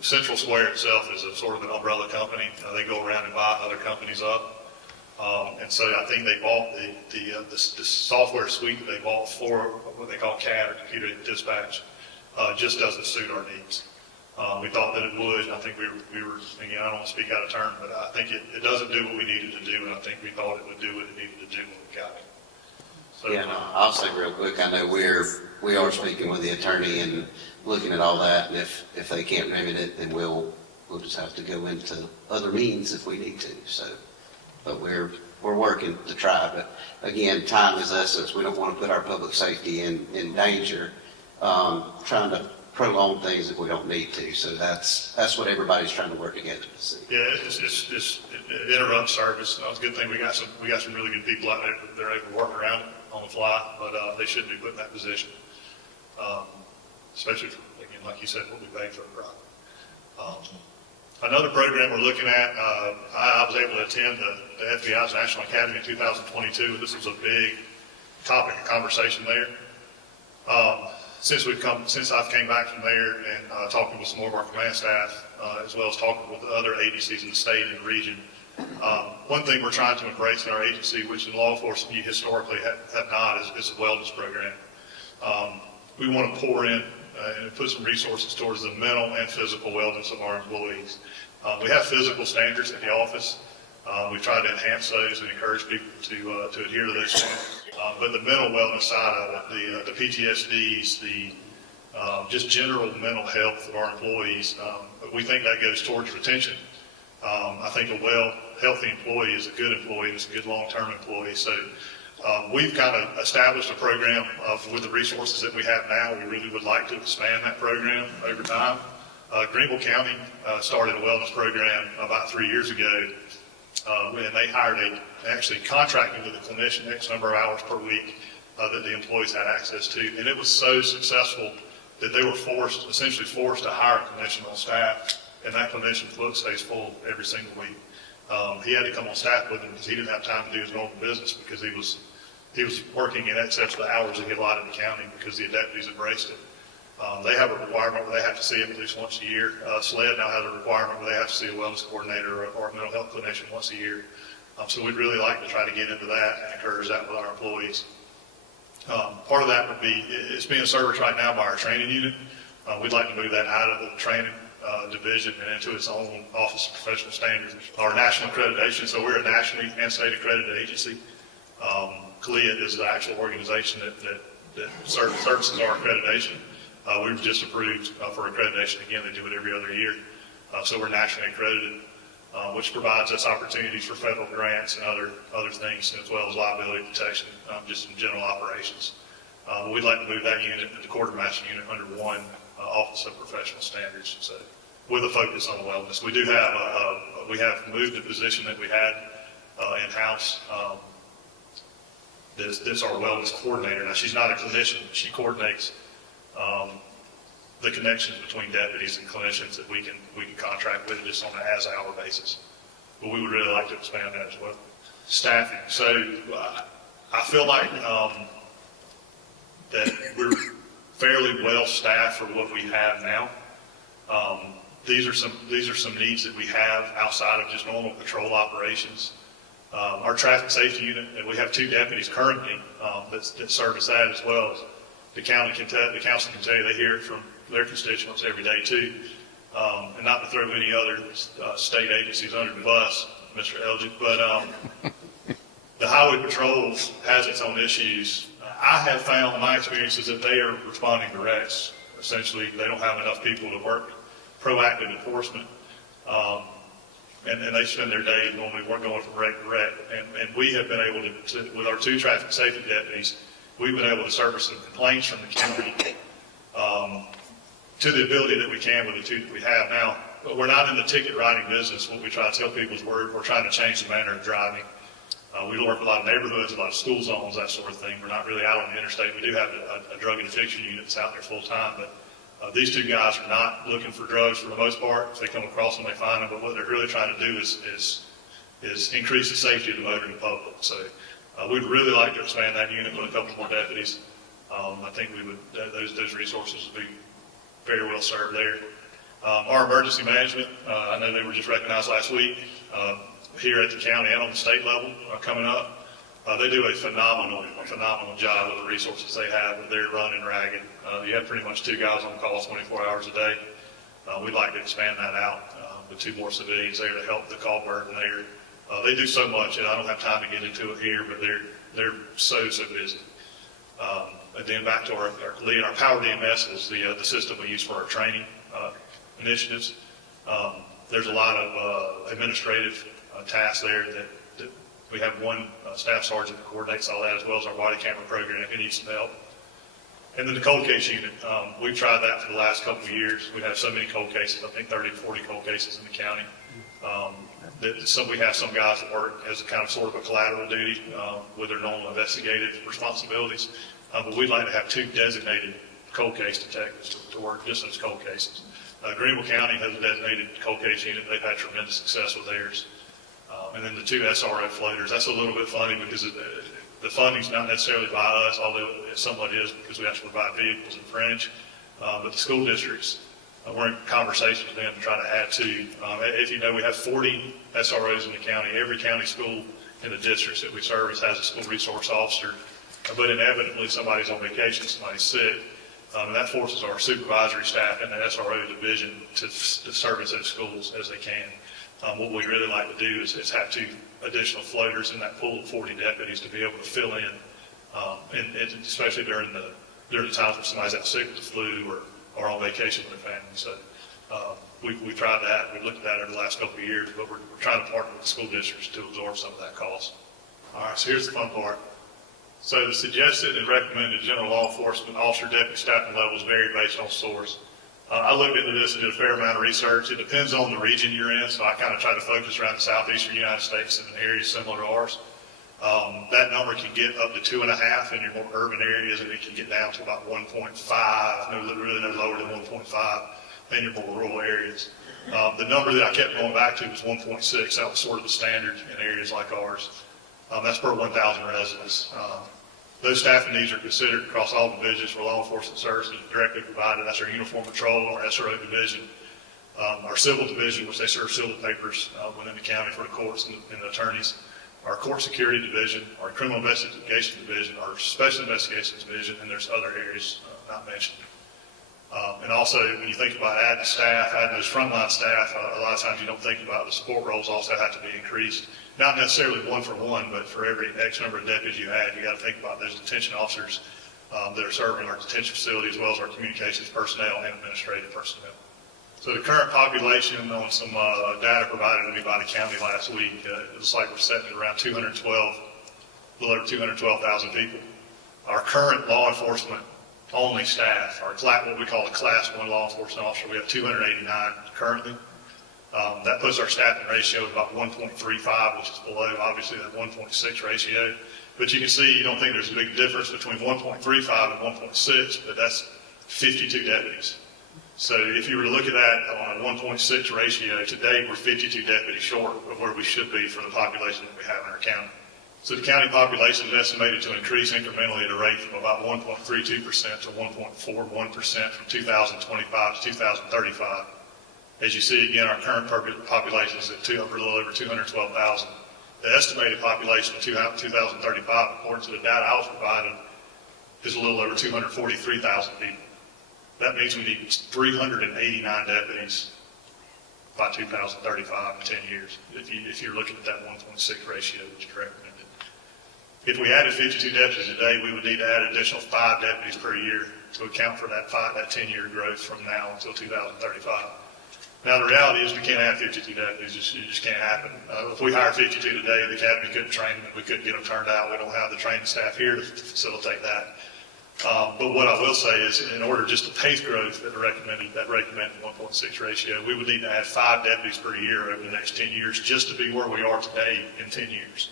Central Square itself is a sort of an umbrella company. They go around and buy other companies up. And so I think they bought the software suite that they bought for what they call CAD, or Computer Dispatch, just doesn't suit our needs. We thought that it would. I think we were, again, I don't want to speak out of turn, but I think it doesn't do what we needed to do, and I think we thought it would do what it needed to do when we got it. So, Yeah, no, I'll say real quick, I know we are speaking with the attorney and looking at all that, and if they can't remedy it, then we'll just have to go into other means if we need to, so. But we're working to try, but again, time is essence. We don't want to put our public safety in danger, trying to prolong things if we don't need to. So that's what everybody's trying to work together to see. Yeah, it interrupts service. It's a good thing we got some really good people out there that they're able to work around it on the fly, but they shouldn't be put in that position. Especially for, again, like you said, what we pay for the product. Another program we're looking at, I was able to attend the FBI's National Academy in 2022. This was a big topic of conversation there. Since I've came back from there and talking with some more of our command staff, as well as talking with other agencies in the state and the region, one thing we're trying to embrace in our agency, which in law enforcement you historically have not, is a wellness program. We want to pour in and put some resources towards the mental and physical wellness of our employees. We have physical standards at the office. We try to enhance those and encourage people to adhere to those standards. But the mental wellness side of it, the PTSDs, just general mental health of our employees, we think that goes towards retention. I think a healthy employee is a good employee, and it's a good long-term employee. So We've kind of established a program with the resources that we have now. We really would like to expand that program over time. Greenville County started a wellness program about 3 years ago, and they hired actually contracted with a clinician X number of hours per week that the employees had access to. And it was so successful that they were essentially forced to hire a clinician on staff, and that clinician's book stays full every single week. He had to come on staff with him because he didn't have time to do his normal business because he was working in excess of the hours that he allotted the county because the deputies embraced it. They have a requirement where they have to see him at least once a year. SLED now has a requirement where they have to see a wellness coordinator or a mental health clinician once a year. So we'd really like to try to get into that and encourage that with our employees. Part of that would be, it's being serviced right now by our training unit. We'd like to move that out of the training division and into its own Office of Professional Standards, our national accreditation. So we're a nationally and state accredited agency. CLIA is the actual organization that services our accreditation. We were just approved for accreditation again. They do it every other year. So we're nationally accredited, which provides us opportunities for federal grants and other things, as well as liability protection, just in general operations. We'd like to move that unit, the quartermaster unit, under one Office of Professional Standards, so with a focus on wellness. We do have we have moved the position that we had in-house. This our wellness coordinator. Now, she's not a clinician. She coordinates the connections between deputies and clinicians that we can contract with just on an as-hour basis. But we would really like to expand that as well. Staffing. So I feel like that we're fairly well staffed for what we have now. These are some needs that we have outside of just normal patrol operations. Our traffic safety unit, and we have 2 deputies currently that service that as well. The council can tell you they hear it from their constituents every day too. And not to throw any other state agencies under the bus, Mr. Elgin, but the highway patrol has its own issues. I have found in my experiences that they are responding to wrecks. Essentially, they don't have enough people to work proactive enforcement. And they spend their day normally going from wreck to wreck. And we have been able to, with our 2 traffic safety deputies, we've been able to service some complaints from the county to the ability that we can with the 2 that we have now. But we're not in the ticket writing business. What we try to tell people is we're trying to change the manner of driving. We work with a lot of neighborhoods, a lot of school zones, that sort of thing. We're not really out on the interstate. We do have a drug and addiction unit that's out there full time, but these 2 guys are not looking for drugs for the most part. If they come across them, they find them. But what they're really trying to do is increase the safety of the motoring public. So we'd really like to expand that unit with a couple more deputies. I think we would those resources would be very well served there. Our emergency management, I know they were just recognized last week here at the county and on the state level coming up. They do a phenomenal job with the resources they have. They're running ragged. You have pretty much 2 guys on call 24 hours a day. We'd like to expand that out with 2 more civilians there to help the call burden there. They do so much, and I don't have time to get into it here, but they're so busy. And then back to our lead, our Power EMS is the system we use for our training initiatives. There's a lot of administrative tasks there that we have one staff sergeant that coordinates all that, as well as our body camera program if he needs some help. And then the cold case unit, we've tried that for the last couple of years. We have so many cold cases, I think 30 to 40 cold cases in the county. We have some guys that work as a kind of sort of a collateral duty with their normal investigative responsibilities. But we'd like to have 2 designated cold case detectives to work just those cold cases. Greenville County has a designated cold case unit. They've had tremendous success with theirs. And then the 2 SRO floaters. That's a little bit funny because the funding's not necessarily by us, although it somewhat is because we have to provide vehicles and fringe. But the school districts, we're in conversation with them to try to add 2. If you know, we have 40 SROs in the county. Every county school in the districts that we service has a school resource officer. But inevitably, somebody's on vacation, somebody's sick. And that forces our supervisory staff in the SRO division to service those schools as they can. What we really like to do is have 2 additional floaters in that pool of 40 deputies to be able to fill in, and especially during the times when somebody's out sick with the flu or on vacation with their family. So we tried that. We've looked at that over the last couple of years, but we're trying to partner with the school districts to absorb some of that cost. All right, so here's the fun part. So the suggested and recommended general law enforcement officer deputy staffing levels vary based on source. I looked into this and did a fair amount of research. It depends on the region you're in, so I kind of try to focus around the southeastern United States and areas similar to ours. That number can get up to 2.5 in your more urban areas, and it can get down to about 1.5, really no lower than 1.5 in your more rural areas. The number that I kept going back to was 1.6. That was sort of the standard in areas like ours. That's per 1,000 residents. Those staffing needs are considered across all divisions where law enforcement services are directly provided. That's our uniform patrol, our SRO division, our civil division, which they serve civil papers within the county for the courts and the attorneys, our court security division, our criminal investigation division, our special investigations division, and there's other areas not mentioned. And also, when you think about adding staff, adding those frontline staff, a lot of times you don't think about the support roles also have to be increased. Not necessarily one for one, but for every X number of deputies you add, you got to think about those detention officers that are serving our detention facility, as well as our communications personnel and administrative personnel. So the current population, on some data provided to me by the county last week, it looks like we're sitting at around 212, a little over 212,000 people. Our current law enforcement only staff, what we call the Class 1 law enforcement officer, we have 289 currently. That puts our staffing ratio at about 1.35, which is below, obviously, that 1.6 ratio. But you can see, you don't think there's a big difference between 1.35 and 1.6, but that's 52 deputies. So if you were to look at that on a 1.6 ratio, today we're 52 deputies short of where we should be for the population that we have in our county. So the county population is estimated to increase incrementally at a rate from about 1.32% to 1.41% from 2025 to 2035. As you see, again, our current population is at a little over 212,000. The estimated population in 2035, according to the data I was provided, is a little over 243,000 people. That means we need 389 deputies by 2035 in 10 years, if you're looking at that 1.6 ratio, which is recommended. If we added 52 deputies a day, we would need to add an additional 5 deputies per year to account for that 10-year growth from now until 2035. Now, the reality is we can't have 52 deputies. It just can't happen. If we hire 52 today, the academy couldn't train them. We couldn't get them turned out. We don't have the training staff here to facilitate that. But what I will say is, in order just to pace growth that recommended 1.6 ratio, we would need to add 5 deputies per year over the next 10 years just to be where we are today in 10 years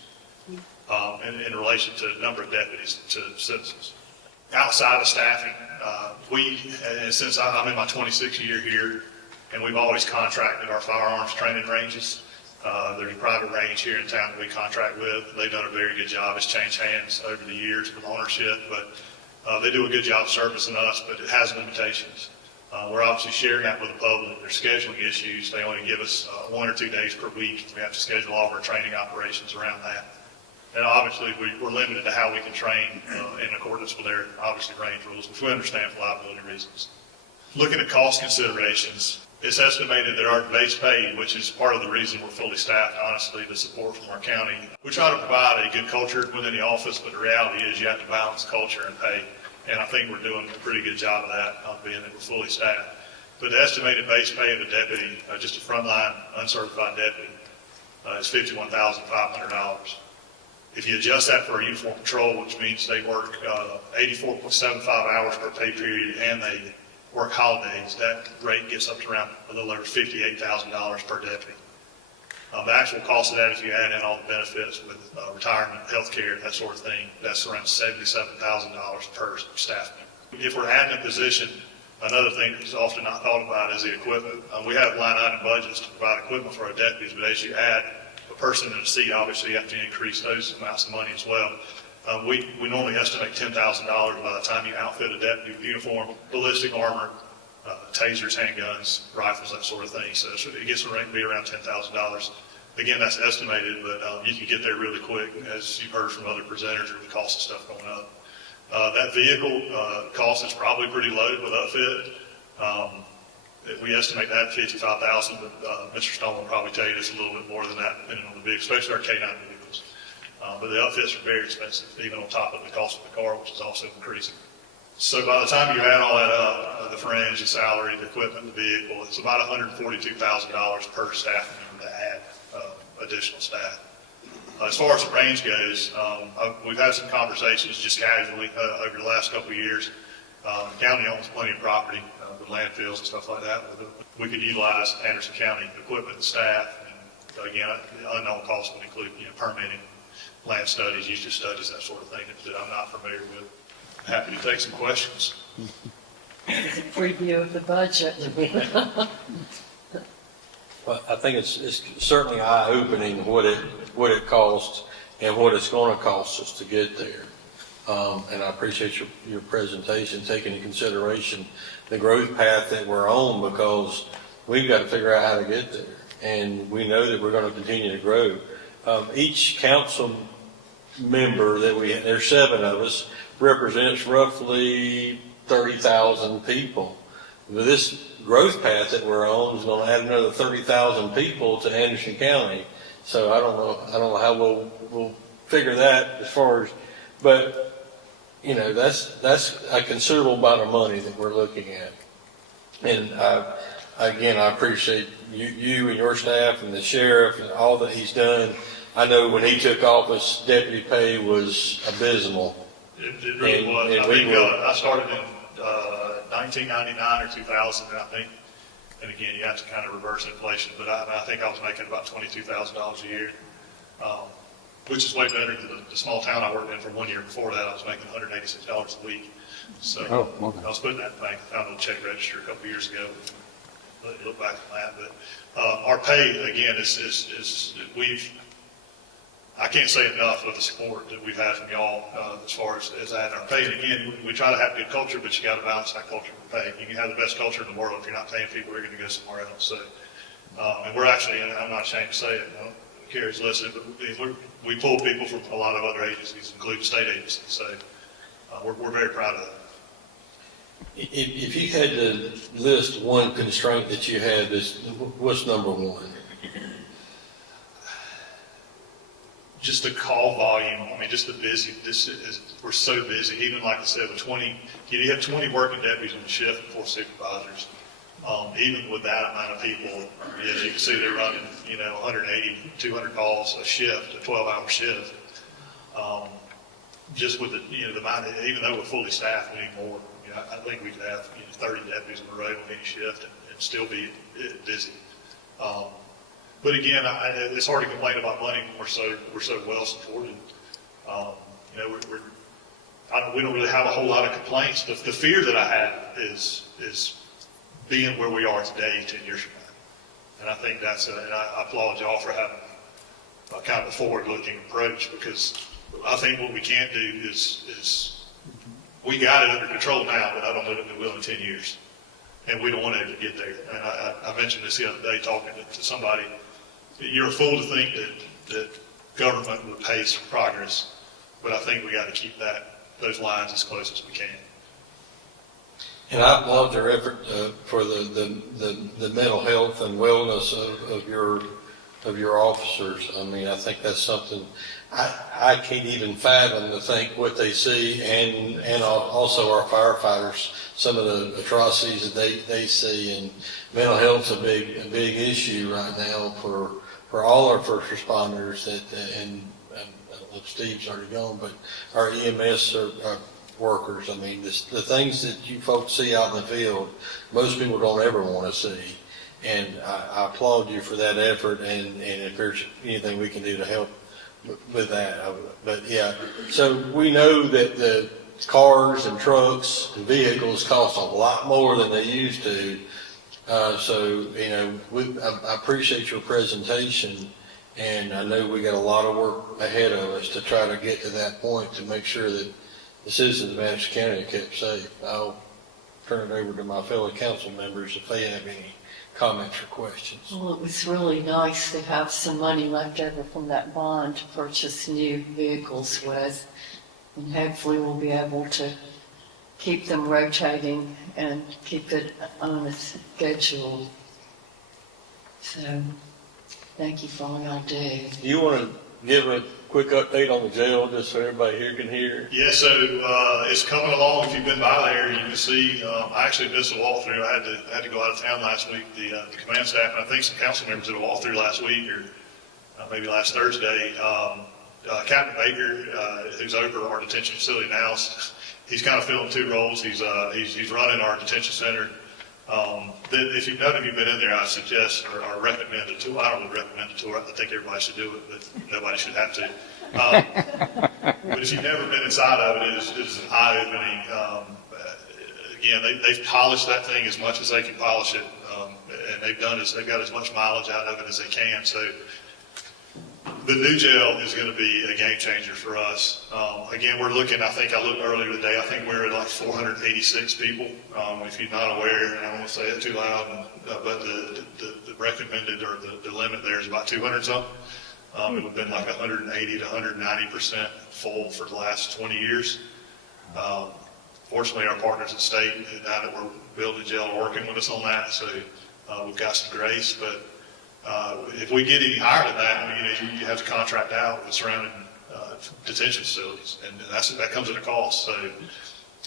in relation to the number of deputies to citizens. Outside of staffing, since I'm in my 26th year here, and we've always contracted our firearms training ranges. There's a private range here in town that we contract with. They've done a very good job. It's changed hands over the years with ownership, but they do a good job servicing us, but it has limitations. We're obviously sharing that with the public. There's scheduling issues. They only give us 1 or 2 days per week. We have to schedule all of our training operations around that. And obviously, we're limited to how we can train in accordance with their, obviously, range rules, which we understand for liability reasons. Looking at cost considerations, it's estimated that our base pay, which is part of the reason we're fully staffed, honestly, the support from our county. We try to provide a good culture within the office, but the reality is you have to balance culture and pay. And I think we're doing a pretty good job of that, being that we're fully staffed. But the estimated base pay of a deputy, just a frontline uncertified deputy, is $51,500. If you adjust that for a uniform patrol, which means they work 84.75 hours per pay period and they work holidays, that rate gets up to around a little over $58,000 per deputy. The actual cost of that, if you add in all the benefits with retirement, health care, that sort of thing, that's around $77,000 per staff member. If we're adding a position, another thing that's often not thought about is the equipment. We have line item budgets to provide equipment for our deputies, but as you add a person in a seat, obviously you have to increase those amounts of money as well. We normally estimate $10,000 by the time you outfit a deputy with uniform, ballistic armor, tasers, handguns, rifles, that sort of thing. So it gets to be around $10,000. Again, that's estimated, but you can get there really quick, as you've heard from other presenters, with the cost of stuff going up. That vehicle cost is probably pretty low with upfit. We estimate that at $55,000, but Mr. Stone will probably tell you it's a little bit more than that, depending on the vehicle, especially our K9 vehicles. But the upfits are very expensive, even on top of the cost of the car, which is also increasing. So by the time you add all that up, the fringe, the salary, the equipment, the vehicle, it's about $142,000 per staff member to add additional staff. As far as the range goes, we've had some conversations just casually over the last couple of years. The county owns plenty of property with landfills and stuff like that. We could utilize Anderson County equipment and staff. And again, the unknown costs would include permitting, land studies, usage studies, that sort of thing that I'm not familiar with. Happy to take some questions. It's a preview of the budget. Well, I think it's certainly eye-opening what it costs and what it's going to cost us to get there. And I appreciate your presentation, taking into consideration the growth path that we're on, because we've got to figure out how to get there. And we know that we're going to continue to grow. Each council member there's 7 of us, represents roughly 30,000 people. But this growth path that we're on is going to add another 30,000 people to Anderson County. So I don't know how we'll figure that as far as, but that's a considerable amount of money that we're looking at. And again, I appreciate you and your staff and the sheriff and all that he's done. I know when he took office, deputy pay was abysmal. It really was. I think I started in 1999 or 2000, I think. And again, you have to kind of reverse inflation, but I think I was making about $22,000 a year, which is way better than the small town I worked in for 1 year before that. I was making $186 a week. So I was putting that in the bank. I found a check register a couple of years ago. Look back on that, but our pay again is I can't say enough of the support that we've had from y'all as far as that. Our pay, and again, we try to have good culture, but you got to balance that culture with pay. You can have the best culture in the world if you're not paying people, they're going to go somewhere else. So, and we're actually, and I'm not ashamed to say it, Carrie's listening, but we pull people from a lot of other agencies, including state agencies. So we're very proud of that. If you had to list one constraint that you had, what's number one? Just the call volume. I mean, just the busy. We're so busy. Even like I said, with 20, you have 20 working deputies on the shift and 4 supervisors. Even with that amount of people, as you can see, they're running 180, 200 calls a shift, a 12-hour shift. Just with the amount, even though we're fully staffed, we need more. I think we could have 30 deputies on the road on any shift and still be busy. But again, it's hard to complain about money when we're so well supported. We don't really have a whole lot of complaints. The fear that I have is being where we are today 10 years from now. And I think and I applaud y'all for having a kind of a forward-looking approach, because I think what we can't do is we got it under control now, but I don't know that we will in 10 years. And we don't want to get there. And I mentioned this the other day talking to somebody. You're a fool to think that government would pace progress, but I think we got to keep those lines as close as we can. And I applaud your effort for the mental health and wellness of your officers. I mean, I think that's something I can't even fathom to think what they see, and also our firefighters, some of the atrocities that they see, and mental health's a big issue right now for all our first responders. And Steve's already gone, but our EMS workers. I mean, the things that you folks see out in the field, most people don't ever want to see. And I applaud you for that effort, and if there's anything we can do to help with that. But yeah, so we know that the cars and trucks and vehicles cost a lot more than they used to. So, I appreciate your presentation, and I know we got a lot of work ahead of us to try to get to that point to make sure that the citizens of Anderson County are kept safe. I'll turn it over to my fellow council members if they have any comments or questions. Well, it was really nice to have some money left over from that bond to purchase new vehicles with, and hopefully we'll be able to keep them rotating and keep it on a schedule. So, thank you for all y'all do. Do you want to give a quick update on the jail, just so everybody here can hear? Yeah, so it's coming along. If you've been by there, you can see. I actually missed a walkthrough. I had to go out of town last week. The command staff, and I think some council members did a walkthrough last week, maybe last Thursday, Captain Baker, who's over our detention facility now, he's kind of filling two roles. He's running our detention center. If you've none of you been in there, I suggest or recommend a tour. I don't really recommend a tour. I think everybody should do it, but nobody should have to. But if you've never been inside of it, it is eye-opening. Again, they've polished that thing as much as they can polish it, and they've got as much mileage out of it as they can. So the new jail is going to be a game changer for us. Again, we're looking, I think I looked earlier today, I think we're at like 486 people. If you're not aware, and I don't want to say it too loud, but the recommended or the limit there is about 200 something. It would have been like 180 to 190% full for the last 20 years. Fortunately, our partners at state, now that we're building jail, are working with us on that, so we've got some grace. But if we get any higher than that, you have to contract out with surrounding detention facilities, and that comes at a cost. So,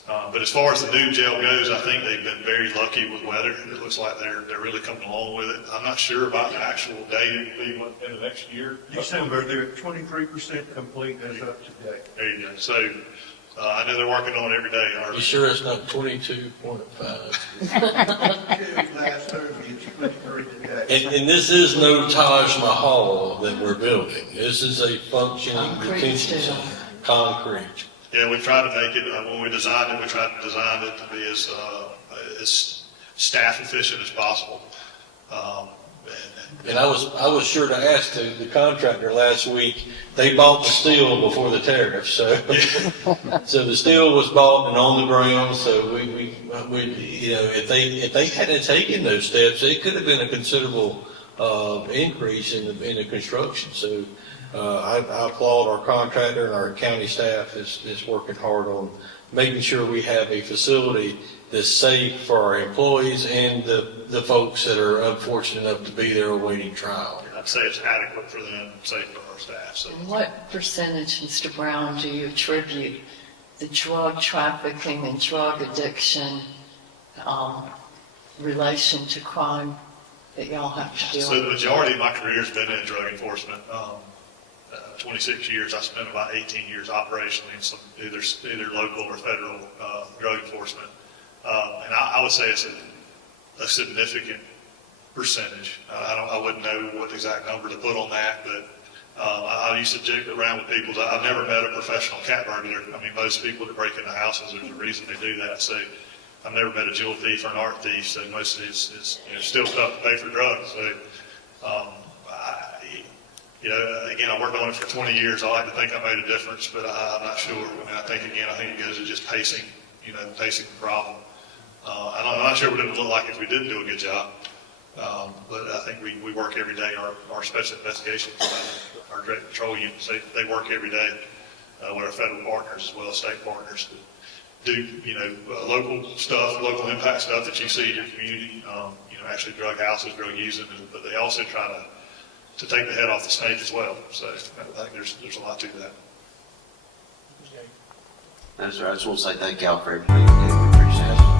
but as far as the new jail goes, I think they've been very lucky with weather. It looks like they're really coming along with it. I'm not sure about the actual date. It will be in the next year. December, they're at 23% complete as of today. There you go. So I know they're working on it every day. You sure it's not 22.5? Last Thursday, it's 23 today. And this is no Taj Mahal that we're building. This is a functioning Concrete detention still. center. Concrete. Yeah, we tried to make it, when we designed it, we tried to design it to be as staff efficient as possible. And I was sure to ask the contractor last week, they bought the steel before the tariff, so. So the steel was bought and on the ground, so we if they hadn't taken those steps, it could have been a considerable, increase in the construction. So, I applaud our contractor and our county staff is working hard on making sure we have a facility that's safe for our employees and the folks that are unfortunate enough to be there awaiting trial. I'd say it's adequate for them, safe for our staff. So What percentage, Mr. Brown, do you attribute the drug trafficking and drug addiction relation to crime that y'all have to deal So the with? majority of my career has been in drug enforcement. 26 years, I spent about 18 years operationally in some either local or federal drug enforcement. And I would say it's a significant percentage. I wouldn't know what the exact number to put on that, but I used to joke around with people that I've never met a professional cat burglar. I mean, most people that break into houses, there's a reason they do that. So I've never met a jewel thief or an art thief. So mostly it's still tough to pay for drugs. So, again, I worked on it for 20 years. I like to think I made a difference, but I'm not sure. I think it goes to just pacing the problem. I'm not sure what it would look like if we didn't do a good job. But I think we work every day. Our special investigations, our direct patrol units, they work every day with our federal partners as well as state partners to do, local stuff, local impact stuff that you see in your community, actually drug houses, drug using, but they also try to take the head off the snake as well. So I think there's a lot to that. That's right. I just want to say thank y'all for everything you do. We appreciate it.